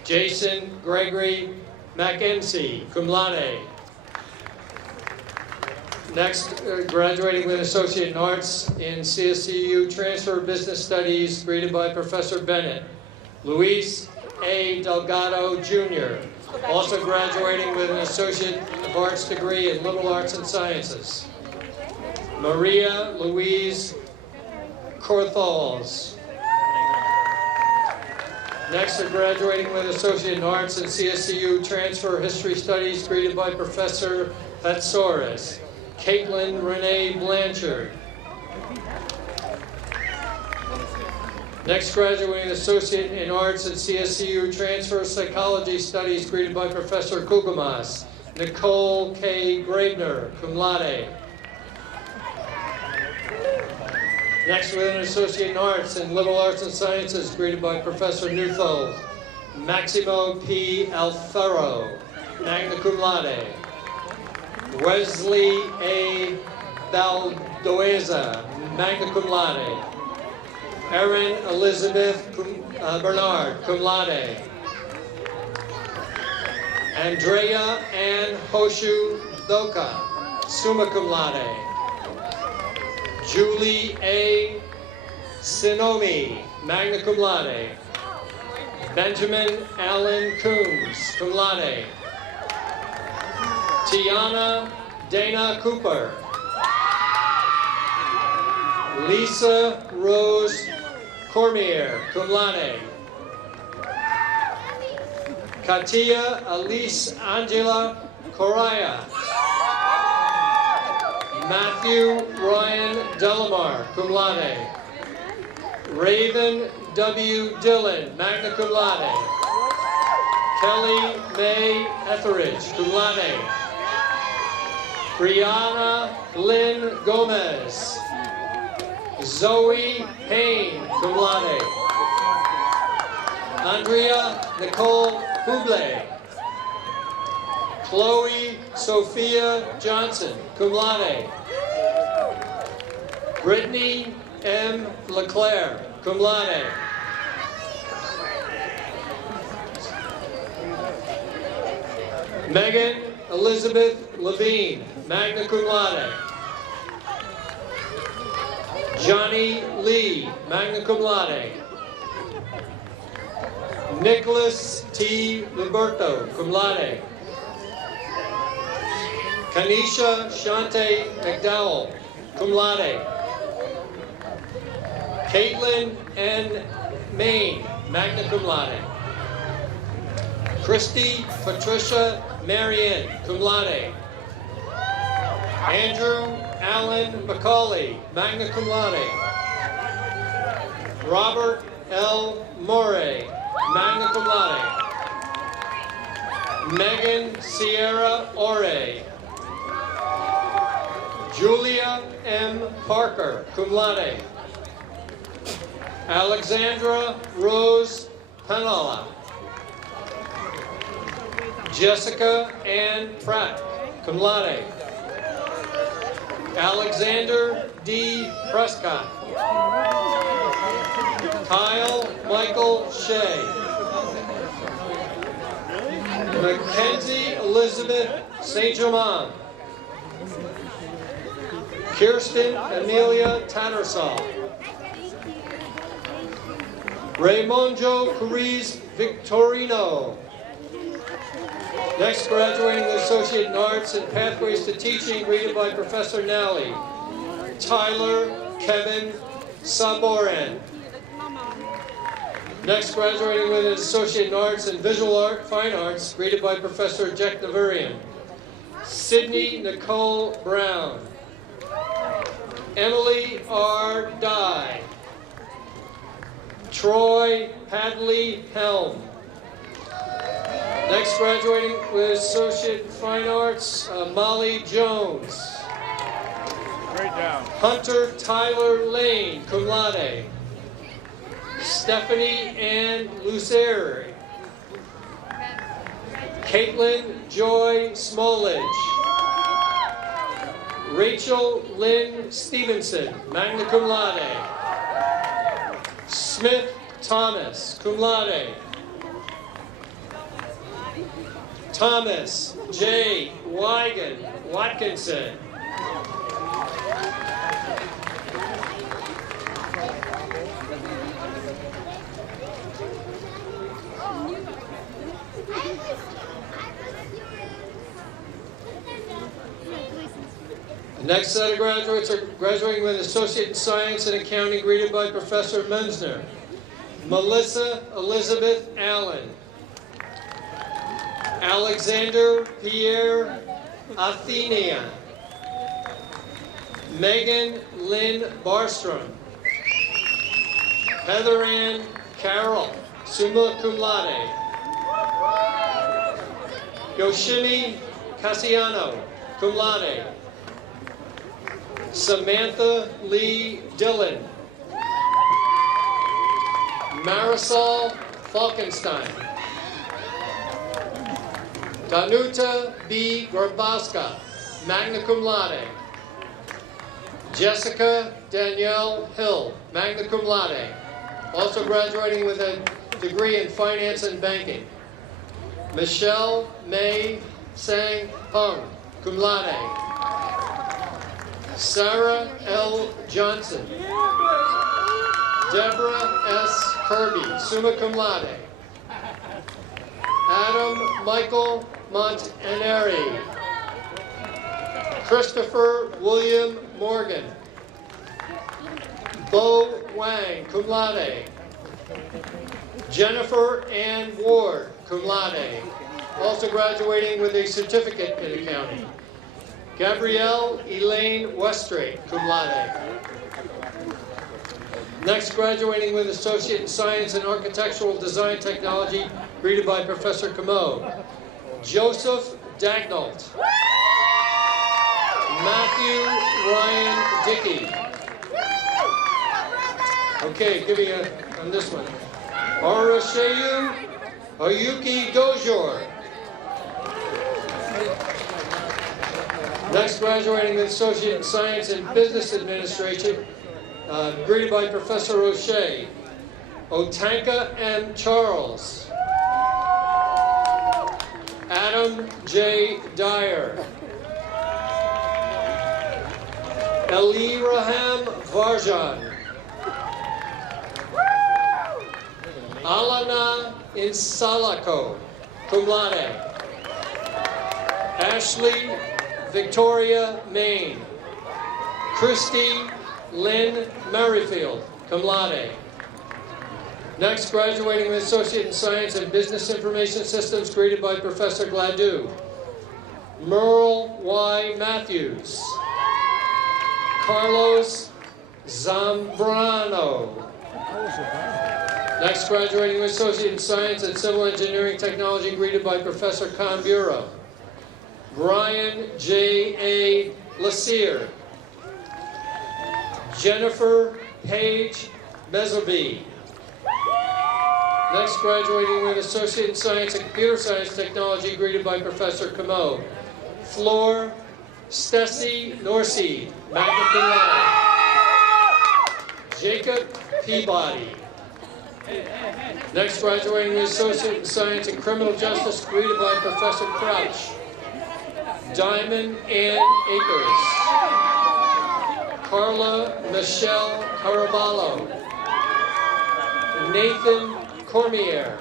Jason Gregory McEnsey, cum laude. Next, graduating with Associate in Arts in CSCU Transfer Business Studies, greeted by Professor Bennett. Luis A. Delgado, Jr., also graduating with an Associate of Arts degree in Liberal Arts and Sciences. Maria Louise Corthals. Next are graduating with Associate in Arts in CSCU Transfer History Studies, greeted by Professor Hatsouris. Caitlin Renee Blanchard. Next, graduating Associate in Arts in CSCU Transfer Psychology Studies, greeted by Professor Kugamas. Nicole K. Graebner, cum laude. Next, with an Associate in Arts in Liberal Arts and Sciences, greeted by Professor Neufeld. Maximo P. Alfaro, magna cum laude. Wesley A. Baldoeza, magna cum laude. Erin Elizabeth Bernard, cum laude. Andrea Ann Hoshu Thoka, summa cum laude. Julie A. Sinomi, magna cum laude. Benjamin Allen Coombs, cum laude. Tiana Dana Cooper. Lisa Rose Cormier, cum laude. Katia Elise Angela Correa. Matthew Ryan Delamar, cum laude. Raven W. Dillon, magna cum laude. Kelly May Etheridge, cum laude. Brianna Lynn Gomez. Zoe Payne, cum laude. Andrea Nicole Huble. Chloe Sophia Johnson, cum laude. Brittany M. LeClaire, cum laude. Megan Elizabeth Levine, magna cum laude. Johnny Lee, magna cum laude. Nicholas T. Liberto, cum laude. Kanisha Shante McDowell, cum laude. Caitlin N. Main, magna cum laude. Christy Patricia Marion, cum laude. Andrew Allen Macaulay, magna cum laude. Robert L. Morey, magna cum laude. Megan Sierra Ore. Julia M. Parker, cum laude. Alexandra Rose Panala. Jessica Ann Pratt, cum laude. Alexander D. Prescott. Kyle Michael Shea. Mackenzie Elizabeth St. Germain. Kirsten Amelia Tattersall. Raymonjo Cariz Victorino. Next, graduating with Associate in Arts and Pathways to Teaching, greeted by Professor Nally. Tyler Kevin Saboran. Next, graduating with an Associate in Arts and Visual Art, Fine Arts, greeted by Professor Jack Navarian. Sydney Nicole Brown. Emily R. Dye. Troy Hadley Helm. Next, graduating with Associate in Fine Arts, Molly Jones. Great down. Hunter Tyler Lane, cum laude. Stephanie Ann Luceri. Caitlin Joy Smolage. Rachel Lynn Stevenson, magna cum laude. Smith Thomas, cum laude. Thomas J. Watkinson. The next set of graduates are graduating with an Associate in Science and Accounting, greeted by Professor Menzner. Melissa Elizabeth Allen. Alexander Pierre Athenian. Megan Lynn Barstrom. Heather Ann Carroll, summa cum laude. Yoshimi Cassiano, cum laude. Samantha Lee Dillon. Marisol Falkenstein. Danuta B. Grabowska, magna cum laude. Jessica Danielle Hill, magna cum laude. Also graduating with a degree in finance and banking. Michelle May Sang Hung, cum laude. Sarah L. Johnson. Deborah S. Kirby, summa cum laude. Adam Michael Montaneri. Christopher William Morgan. Bo Wang, cum laude. Jennifer Ann Ward, cum laude. Also graduating with a certificate in accounting. Gabrielle Elaine Westrate, cum laude. Next, graduating with Associate in Science and Architectural Design Technology, greeted by Professor Camo. Joseph Dagnault. Matthew Ryan Dickey. Okay, give me on this one. Arasheyu Oyuki Dojor. Next, graduating with Associate in Science and Business Administration, greeted by Professor O'Shea. Otanka M. Charles. Adam J. Dyer. Eliraham Varjan. Alana Insalako, cum laude. Ashley Victoria Main. Christy Lynn Merrifield, cum laude. Next, graduating with Associate in Science and Business Information Systems, greeted by Professor Gladue. Merle Y. Matthews. Carlos Zambrano. Next, graduating with Associate in Science and Civil Engineering Technology, greeted by Professor Conbura. Brian J. A. Lassier. Jennifer Page Mesoby. Next, graduating with Associate in Science and Computer Science Technology, greeted by Professor Camo. Floor Stessie Norsey, magna cum laude. Jacob Peabody. Next, graduating with Associate in Science and Criminal Justice, greeted by Professor Crouch. Diamond Ann Akers. Carla Michelle Caraballo. Nathan Cormier.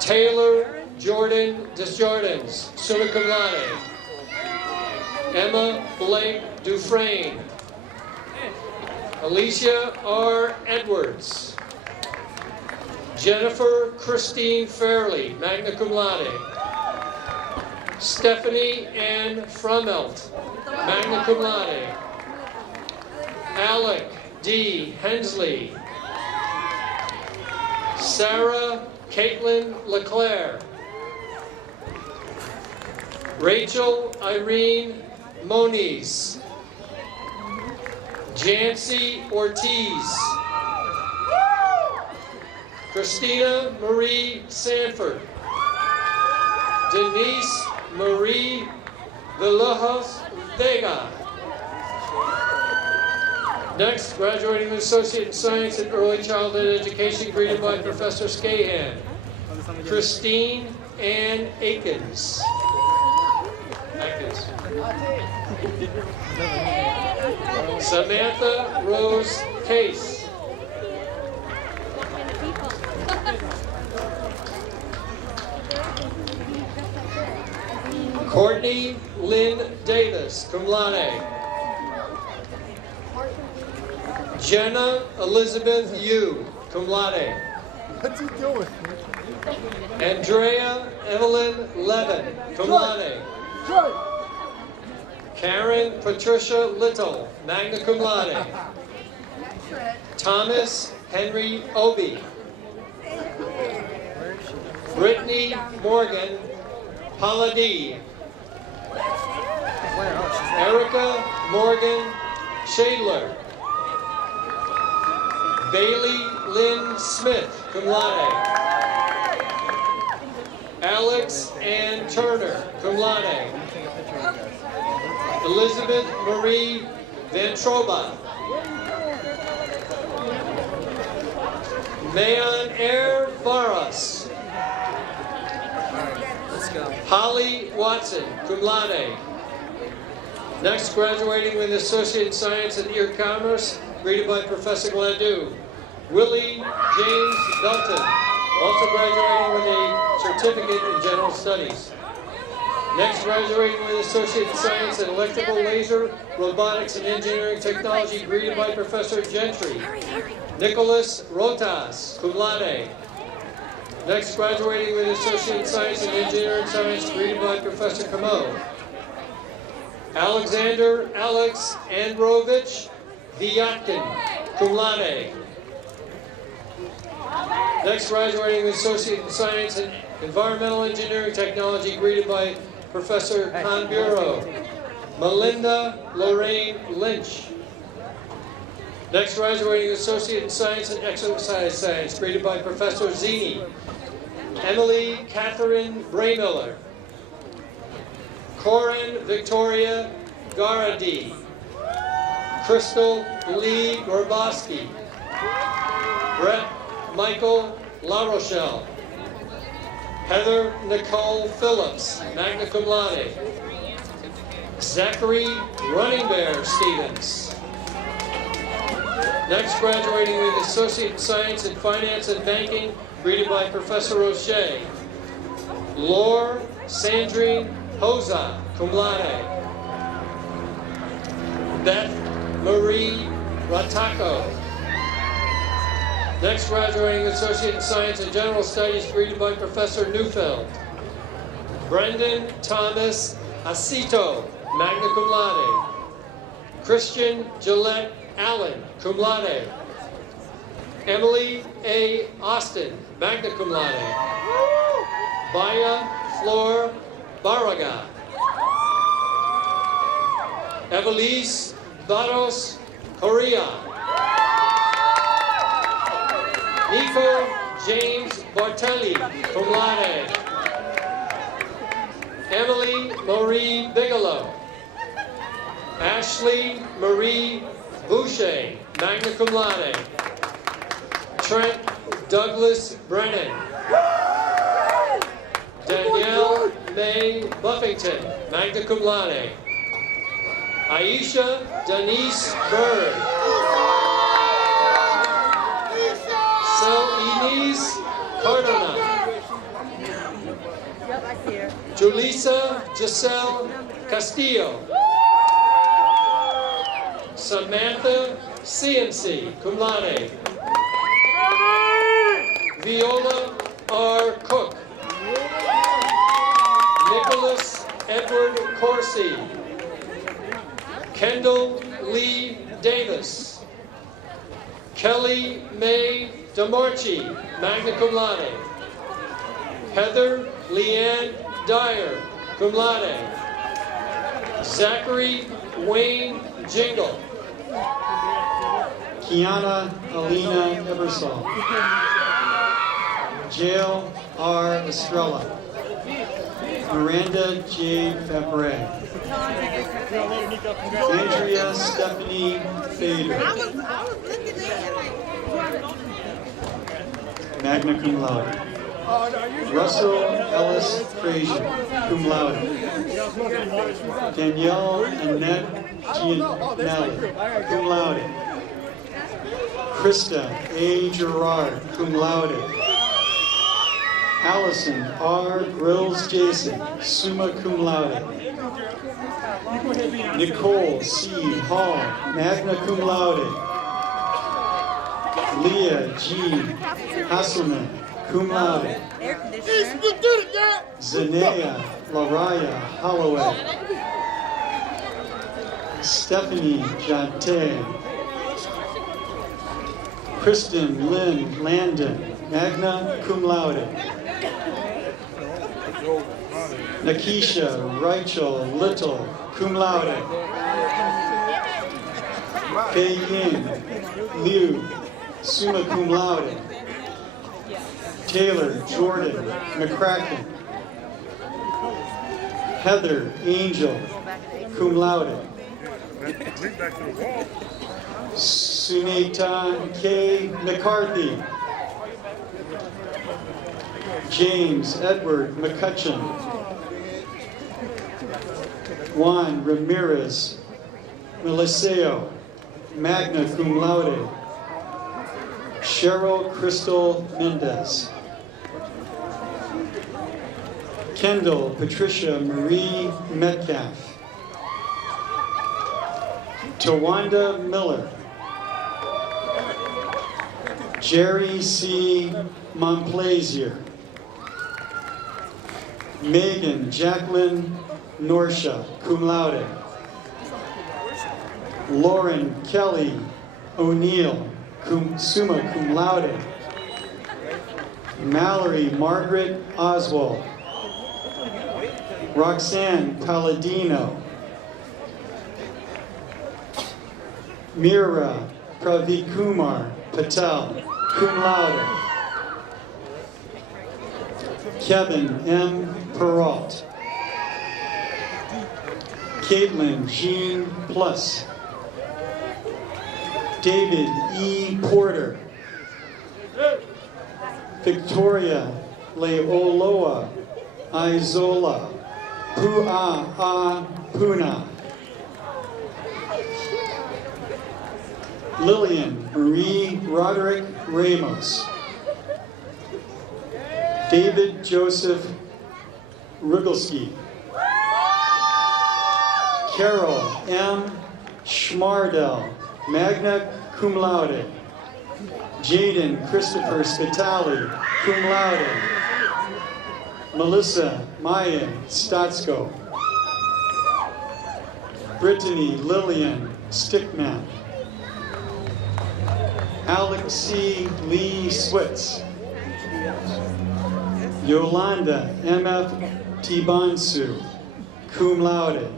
Taylor Jordan Desjardins, summa cum laude. Emma Blake Dufresne. Alicia R. Edwards. Jennifer Christine Fairley, magna cum laude. Stephanie Ann Frumelt, magna cum laude. Alec D. Hensley. Sarah Caitlin LeClaire. Rachel Irene Moniz. Jancy Ortiz. Christina Marie Sanford. Denise Marie Villajos Vega. Next, graduating with Associate in Science and Early Childhood Education, greeted by Professor Scahan. Christine Ann Akins. Samantha Rose Case. Courtney Lynn Davis, cum laude. Jenna Elizabeth Yu, cum laude. What's he doing? Andrea Evelyn Levin, cum laude. Karen Patricia Little, magna cum laude. Thomas Henry Obi. Brittany Morgan Paladie. Erica Morgan Shadler. Bailey Lynn Smith, cum laude. Alex Ann Turner, cum laude. Elizabeth Marie Ventroba. Mayan Air Varas. Holly Watson, cum laude. Next, graduating with Associate in Science and E-Commerce, greeted by Professor Gladue. Willie James Dalton, also graduating with a certificate in General Studies. Next, graduating with Associate in Science in Electrical, Laser, Robotics, and Engineering Technology, greeted by Professor Gentry. Nicholas Rotas, cum laude. Next, graduating with Associate in Science and Engineering Science, greeted by Professor Camo. Alexander Alex Androvich Vyatkin, cum laude. Next, graduating with Associate in Science and Environmental Engineering Technology, greeted by Professor Conburo. Melinda Lorraine Lynch. Next, graduating Associate in Science and Exercise Science, graded by Professor Zini. Emily Catherine Braymiller. Corin Victoria Garadi. Crystal Lee Gorboski. Brett Michael LaRochelle. Heather Nicole Phillips, magna cum laude. Zachary Running Bear Stevens. Next, graduating with Associate in Science in Finance and Banking, greeted by Professor O'Shea. Laure Sandrine Hoza, cum laude. Beth Marie Rataco. Next, graduating Associate in Science and General Studies, greeted by Professor Neufeld. Brendan Thomas Acito, magna cum laude. Christian Gillette Allen, cum laude. Emily A. Austin, magna cum laude. Baya Flor Barraga. Evelise Barros Correa. Nico James Bartelli, cum laude. Emily Marie Bigelow. Ashley Marie Boucher, magna cum laude. Trent Douglas Brennan. Danielle May Buffington, magna cum laude. Aisha Denise Bird. Inez Cardona. Julissa Giselle Castillo. Samantha CNC, cum laude. Viola R. Cook. Nicholas Edward Corsi. Kendall Lee Davis. Kelly May DeMarchi, magna cum laude. Heather Leanne Dyer, cum laude. Zachary Wayne Jingle. Kiana Alina Ebersol. Jael R. Estrella. Miranda J. Fabre. Andrea Stephanie Fader. Magna cum laude. Russell Ellis Frazier, cum laude. Danielle Annette Gianelli, cum laude. Krista A. Gerard, cum laude. Allison R. Grills Jason, summa cum laude. Nicole C. Hall, magna cum laude. Leah G. Hasselman, cum laude. Zanea Laraya Holloway. Stephanie Jante. Kristen Lynn Landon, magna cum laude. Nakisha Rachel Little, cum laude. Fei Ying Liu, summa cum laude. Taylor Jordan McCracken. Heather Angel, cum laude. Sunita K. McCarthy. James Edward McCutcheon. Juan Ramirez Meliseo, magna cum laude. Cheryl Crystal Mendez. Kendall Patricia Marie Metcalf. Tawanda Miller. Jerry C. Monplaisir. Megan Jacqueline Norsha, cum laude. Lauren Kelly O'Neill, summa cum laude. Mallory Margaret Oswald. Roxanne Palladino. Meera Pravikumar Patel, cum laude. Kevin M. Peralt. Caitlin Jean Plus. David E. Porter. Victoria Leoloa Izola Pu'a Puna. Lillian Marie Roderick Ramos. David Joseph Rugelski. Carol M. Schmardell, magna cum laude. Jaden Christopher Spitali, cum laude. Melissa Maya Statsko. Brittany Lillian Stickman. Alexi Lee Switz. Yolanda M.F. Tibansu, cum laude.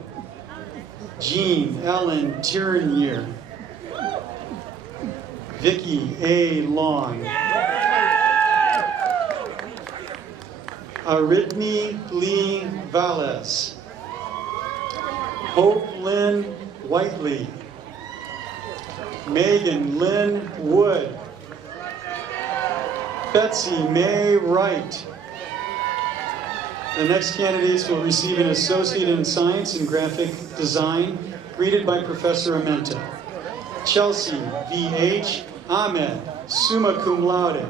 Jean Ellen Tierney. Vicky A. Long. Aridney Lee Valles. Hope Lynn Whiteley. Megan Lynn Wood. Betsy May Wright. The next candidates will receive an Associate in Science and Graphic Design, greeted by Professor Amenta. Chelsea V.H. Ahmed, summa cum laude.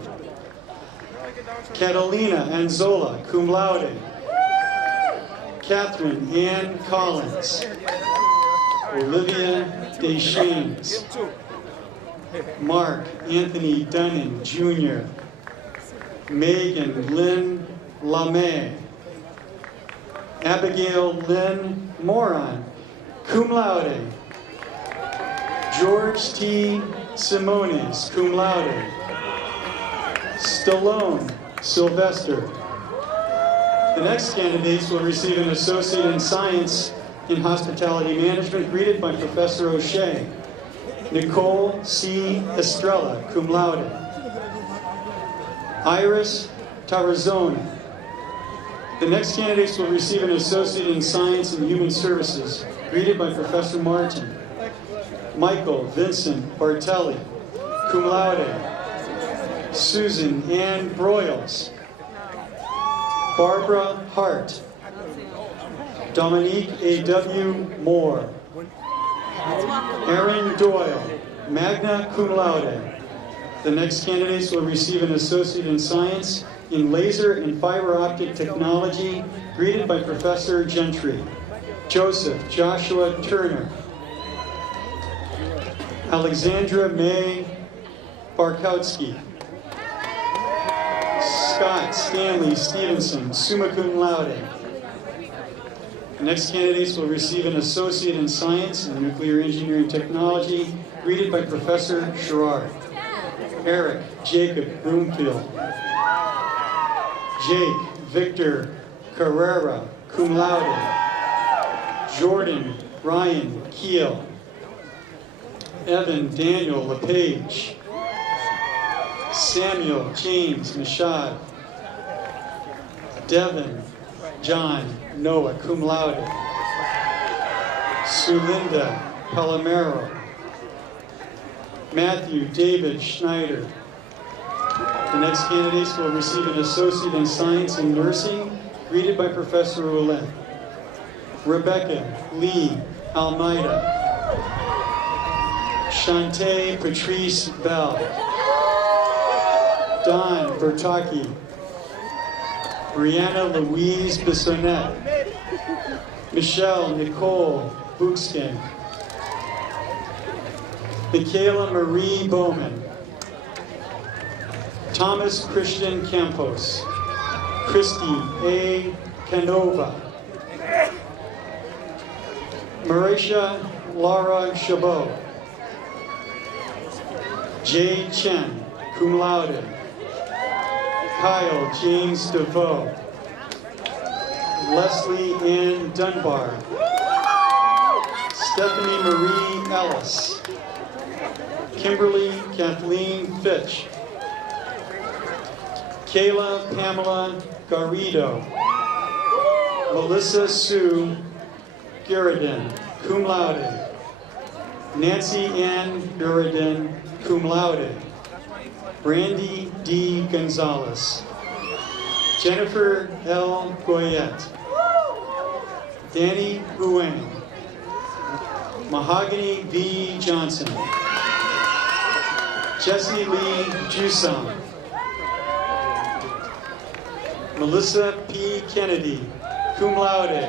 Catalina Anzola, cum laude. Catherine Ann Collins. Olivia Deschaines. Mark Anthony Dunning, Jr. Megan Lynn LaMay. Abigail Lynn Moron, cum laude. George T. Simones, cum laude. Stallone Sylvester. The next candidates will receive an Associate in Science in Hospitality Management, greeted by Professor O'Shea. Nicole C. Estrella, cum laude. Iris Tarazona. The next candidates will receive an Associate in Science and Human Services, greeted by Professor Martin. Michael Vincent Bartelli, cum laude. Susan Ann Broyles. Barbara Hart. Dominique A.W. Moore. Aaron Doyle, magna cum laude. The next candidates will receive an Associate in Science in Laser and Fiber Optic Technology, greeted by Professor Gentry. Joseph Joshua Turner. Alexandra May Barkowski. Scott Stanley Stevenson, summa cum laude. The next candidates will receive an Associate in Science in Nuclear Engineering Technology, greeted by Professor Sherrard. Eric Jacob Broomfield. Jake Victor Carrera, cum laude. Jordan Ryan Keel. Evan Daniel LePage. Samuel James Mashad. Devin John Noah, cum laude. Sulinda Palomero. Matthew David Schneider. The next candidates will receive an Associate in Science in Nursing, greeted by Professor Ouellette. Rebecca Lee Almeida. Shantae Patrice Bell. Don Bertocchi. Brianna Louise Bissonnette. Michelle Nicole Buxkin. Michaela Marie Bowman. Thomas Christian Campos. Christy A. Canova. Marisha Laura Chabot. Jay Chen, cum laude. Kyle James DeVoe. Leslie Ann Dunbar. Stephanie Marie Ellis. Kimberly Kathleen Fitch. Kayla Pamela Garrido. Melissa Sue Guridan, cum laude. Nancy Ann Guridan, cum laude. Brandy D. Gonzalez. Jennifer L. Goyette. Danny Huang. Mahogany V. Johnson. Jesse Lee Jusam. Melissa P. Kennedy, cum laude.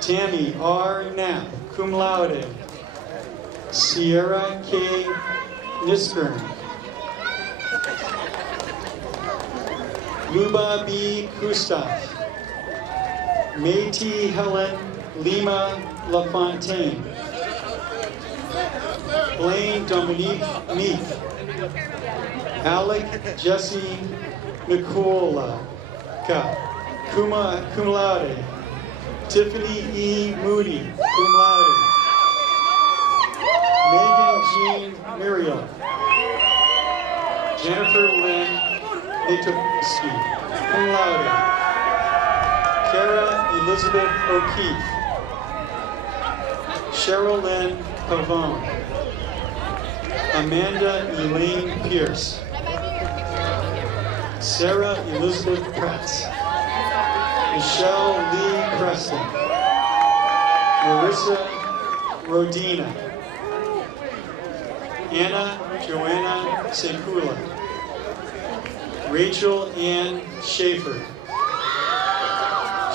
Tammy R. Knapp, cum laude. Sierra K. Niskern. Luba B. Kustaf. Métis Helen Lima LaFontaine. Blaine Dominique Meek. Alec Jesse Nicola. Cum laude. Tiffany E. Moody, cum laude. Megan Jean Muriel. Jennifer Lynn Nataliia, cum laude. Kara Elizabeth O'Keefe. Cheryl Lynn Pavone. Amanda Elaine Pierce. Sarah Elizabeth Pratt. Michelle Lee Preston. Marissa Rodina. Anna Joanna Sekula. Rachel Ann Schaefer.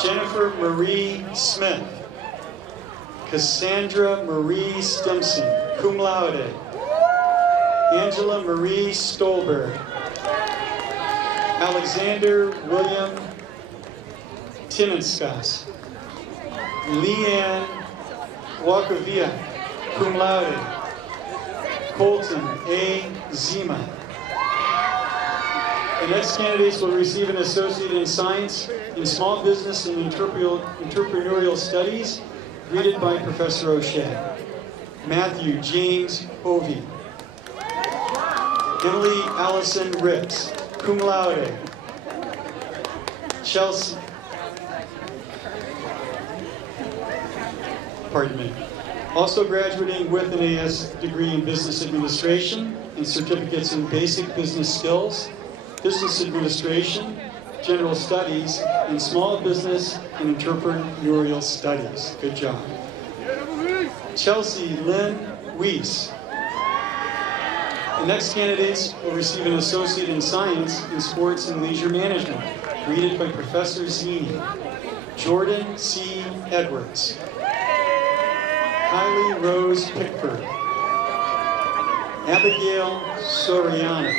Jennifer Marie Smith. Cassandra Marie Stimson, cum laude. Angela Marie Stolberg. Alexander William Timenskas. Leanne Wakavia, cum laude. Colton A. Zima. The next candidates will receive an Associate in Science in Small Business and Entrepreneurial Studies, greeted by Professor O'Shea. Matthew James Hovey. Emily Allison Ritz, cum laude. Chelsea, also graduating with an AS degree in Business Administration and certificates in Basic Business Skills, Business Administration, General Studies, and Small Business and Entrepreneurial Studies. Good job. Chelsea Lynn Weiss. The next candidates will receive an Associate in Science in Sports and Leisure Management, greeted by Professor Zini. Jordan C. Edwards. Kylie Rose Pickford. Abigail Soriano.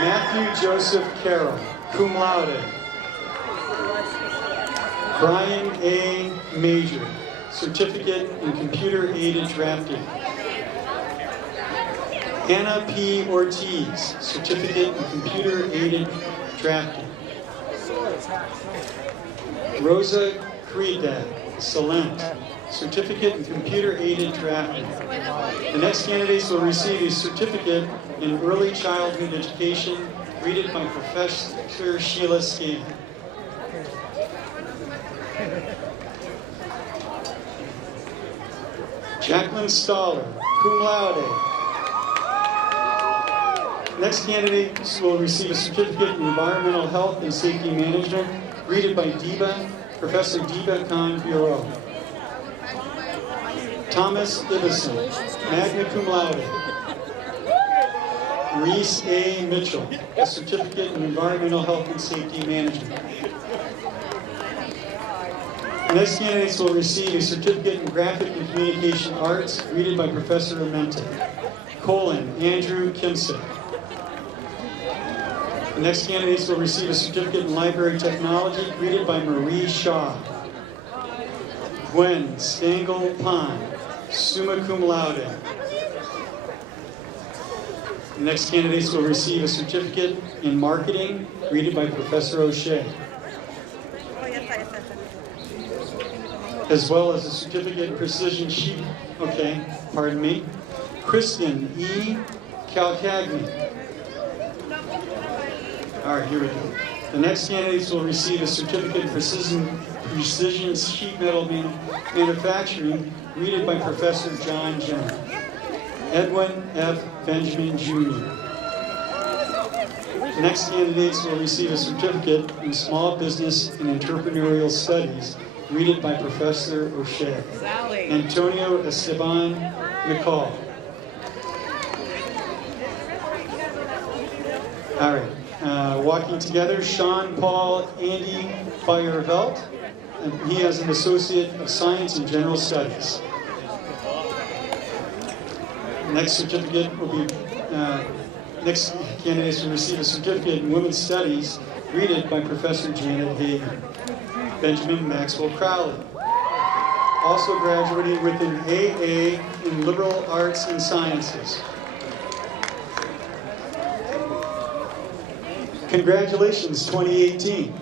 Matthew Joseph Carroll, cum laude. Brian A. Major, certificate in computer-aided drafting. Anna P. Ortiz, certificate in computer-aided drafting. Rosa Creedad Salent, certificate in computer-aided drafting. The next candidates will receive a certificate in early childhood education, greeted by Professor Sheila Scan. Jacqueline Staller, cum laude. Next candidates will receive a certificate in environmental health and safety management, greeted by Professor Diva Khan Bureau. Thomas Ibison, magna cum laude. Reese A. Mitchell, a certificate in environmental health and safety management. The next candidates will receive a certificate in graphic and communication arts, greeted by Professor Amenta. Andrew Kimsick. The next candidates will receive a certificate in library technology, greeted by Marie Shaw. Gwen Stengel Pond, summa cum laude. The next candidates will receive a certificate in marketing, greeted by Professor O'Shea. as well as a certificate in precision sheet, okay, pardon me, Kristen E. Calcagni. All right, here we go. The next candidates will receive a certificate in precision sheet metal manufacturing, greeted by Professor John Jenner. Edwin F. Benjamin Jr. The next candidates will receive a certificate in small business and entrepreneurial studies, greeted by Professor O'Shea. Antonio Esteban McCall. All right. Walking together, Sean Paul Andy Feyervelt, and he has an Associate of Science in General Studies. Next certificate will be, next candidates will receive a certificate in Women's Studies, greeted by Professor Janet Hagan. Benjamin Maxwell Crowley, also graduating with an AA in Liberal Arts and Sciences. Congratulations, 2018.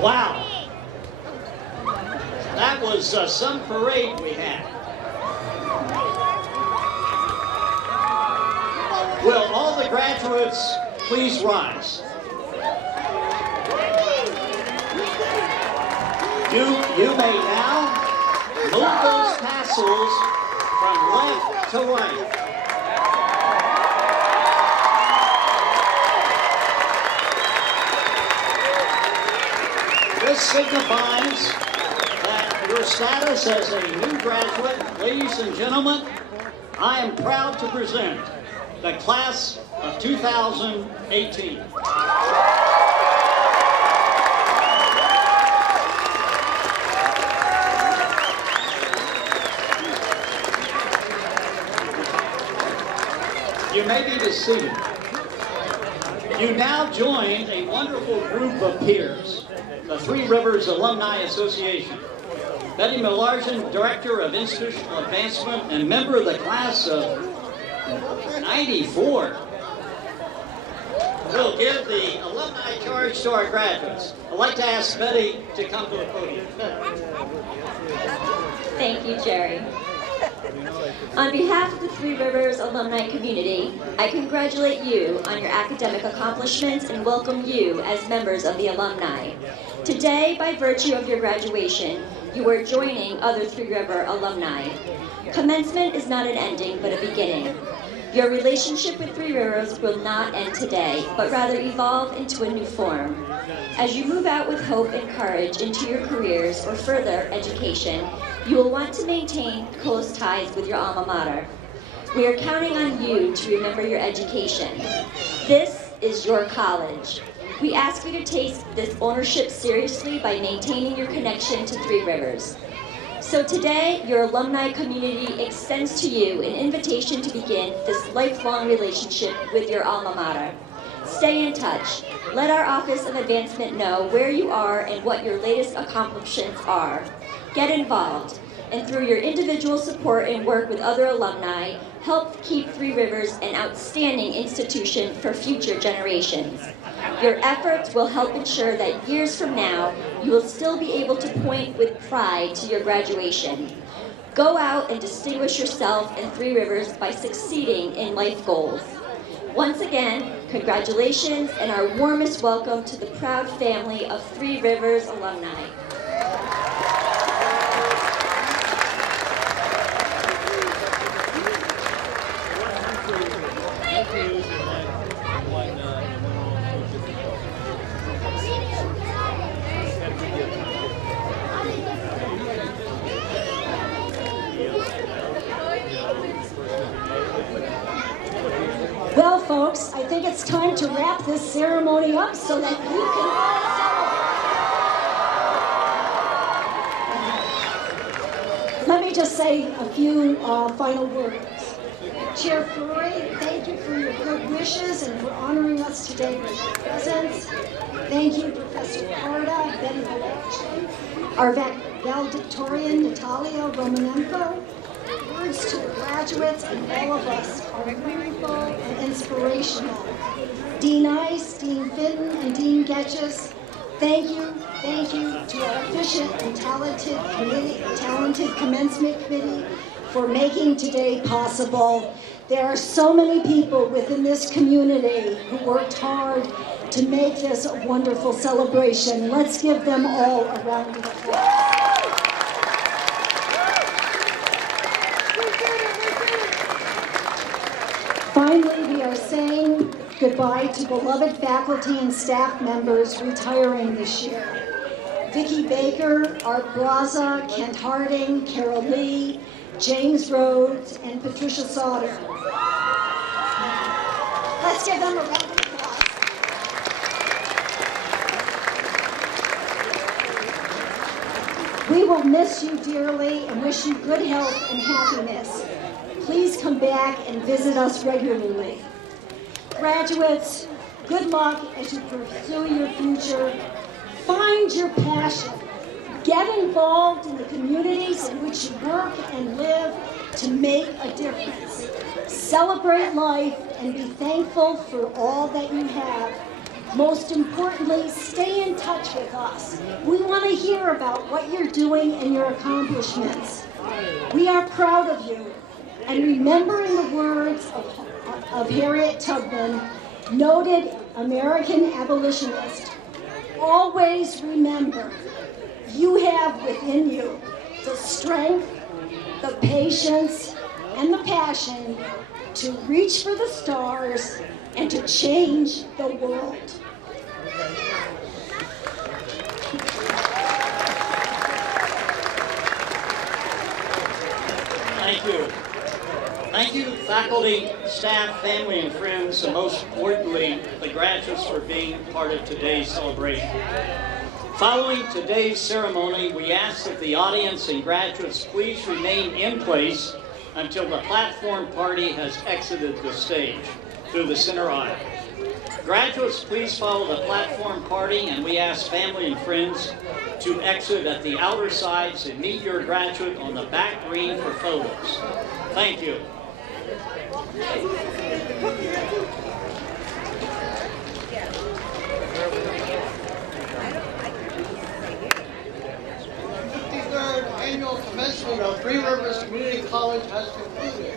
Wow. That was some parade we had. Will all the graduates please rise? You may now move those tassels from left to right. This signifies that your status as a new graduate. Ladies and gentlemen, I am proud to present the class of 2018. You may be seated. You now join a wonderful group of peers, the Three Rivers Alumni Association. Betty Millargen, Director of Institutional Advancement and member of the class of 94, will give the alumni charge to our graduates. I'd like to ask Betty to come to the podium. Thank you, Jerry. On behalf of the Three Rivers alumni community, I congratulate you on your academic accomplishments and welcome you as members of the alumni. Today, by virtue of your graduation, you are joining other Three River alumni. Commencement is not an ending, but a beginning. Your relationship with Three Rivers will not end today, but rather evolve into a new form. As you move out with hope and courage into your careers or further education, you will want to maintain close ties with your alma mater. We are counting on you to remember your education. This is your college. We ask you to take this ownership seriously by maintaining your connection to Three Rivers. So today, your alumni community extends to you an invitation to begin this lifelong relationship with your alma mater. Stay in touch. Let our Office of Advancement know where you are and what your latest accomplishments are. Get involved, and through your individual support and work with other alumni, help keep Three Rivers an outstanding institution for future generations. Your efforts will help ensure that years from now, you will still be able to point with pride to your graduation. Go out and distinguish yourself in Three Rivers by succeeding in life goals. Once again, congratulations and our warmest welcome to the proud family of Three Rivers alumni. Well, folks, I think it's time to wrap this ceremony up so that you can all celebrate. Let me just say a few final words. Chair Fleury, thank you for your good wishes and for honoring us today with your presence. Thank you, Professor Carta, Betty Valedictorian, our Valedictorian, Nataliia, Romanenko. Words to the graduates and all of us are meaningful and inspirational. Dean Ice, Dean Fitton, and Dean Getches, thank you to our efficient and talented commencement committee for making today possible. There are so many people within this community who worked hard to make this a wonderful celebration. Let's give them all a round of applause. Finally, we are saying goodbye to beloved faculty and staff members retiring this year. Vicki Baker, Art Braza, Kent Harding, Carol Lee, James Rhodes, and Patricia Sauter. Let's give them a round of applause. We will miss you dearly and wish you good health and happiness. Please come back and visit us regularly. Graduates, good luck as you pursue your future. Find your passion. Get involved in the communities in which you work and live to make a difference. Celebrate life and be thankful for all that you have. Most importantly, stay in touch with us. We want to hear about what you're doing and your accomplishments. We are proud of you. And remembering the words of Harriet Tubman, noted American abolitionist, always remember, you have within you the strength, the patience, and the passion to reach for the stars and to change the world. Thank you. Thank you, faculty, staff, family, and friends, and most importantly, the graduates for being part of today's celebration. Following today's ceremony, we ask that the audience and graduates please remain in place until the platform party has exited the stage through the center aisle. Graduates, please follow the platform party, and we ask family and friends to exit at the outer sides and meet your graduate on the back green for photos. Thank you. 53rd annual commencement of Three Rivers Community College has concluded.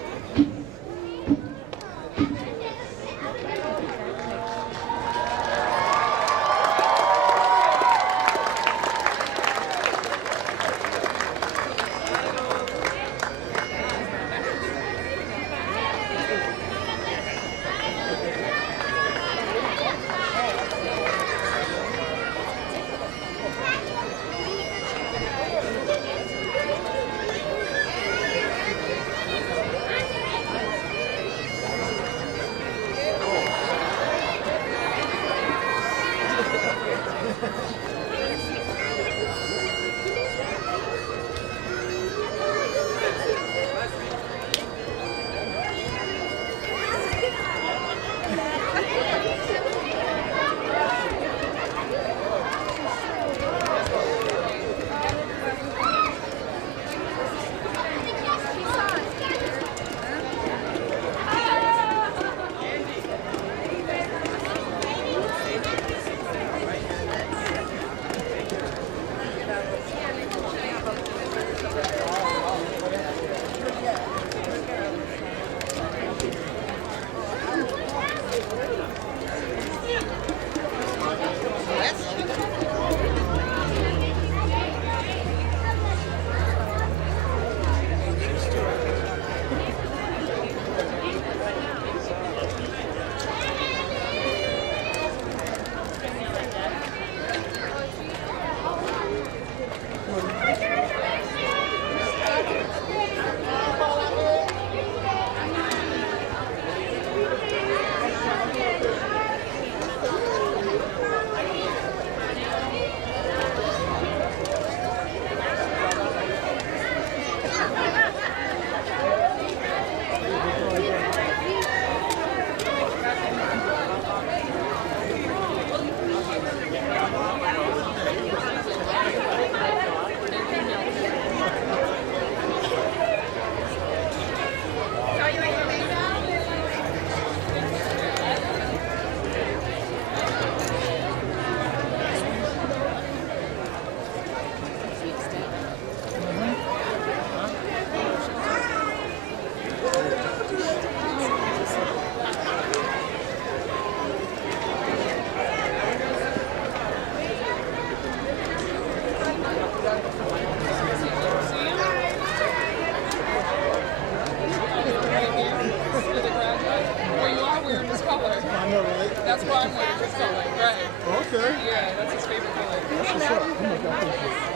Okay. Yeah, that's his favorite color. That's what's up. Oh my God.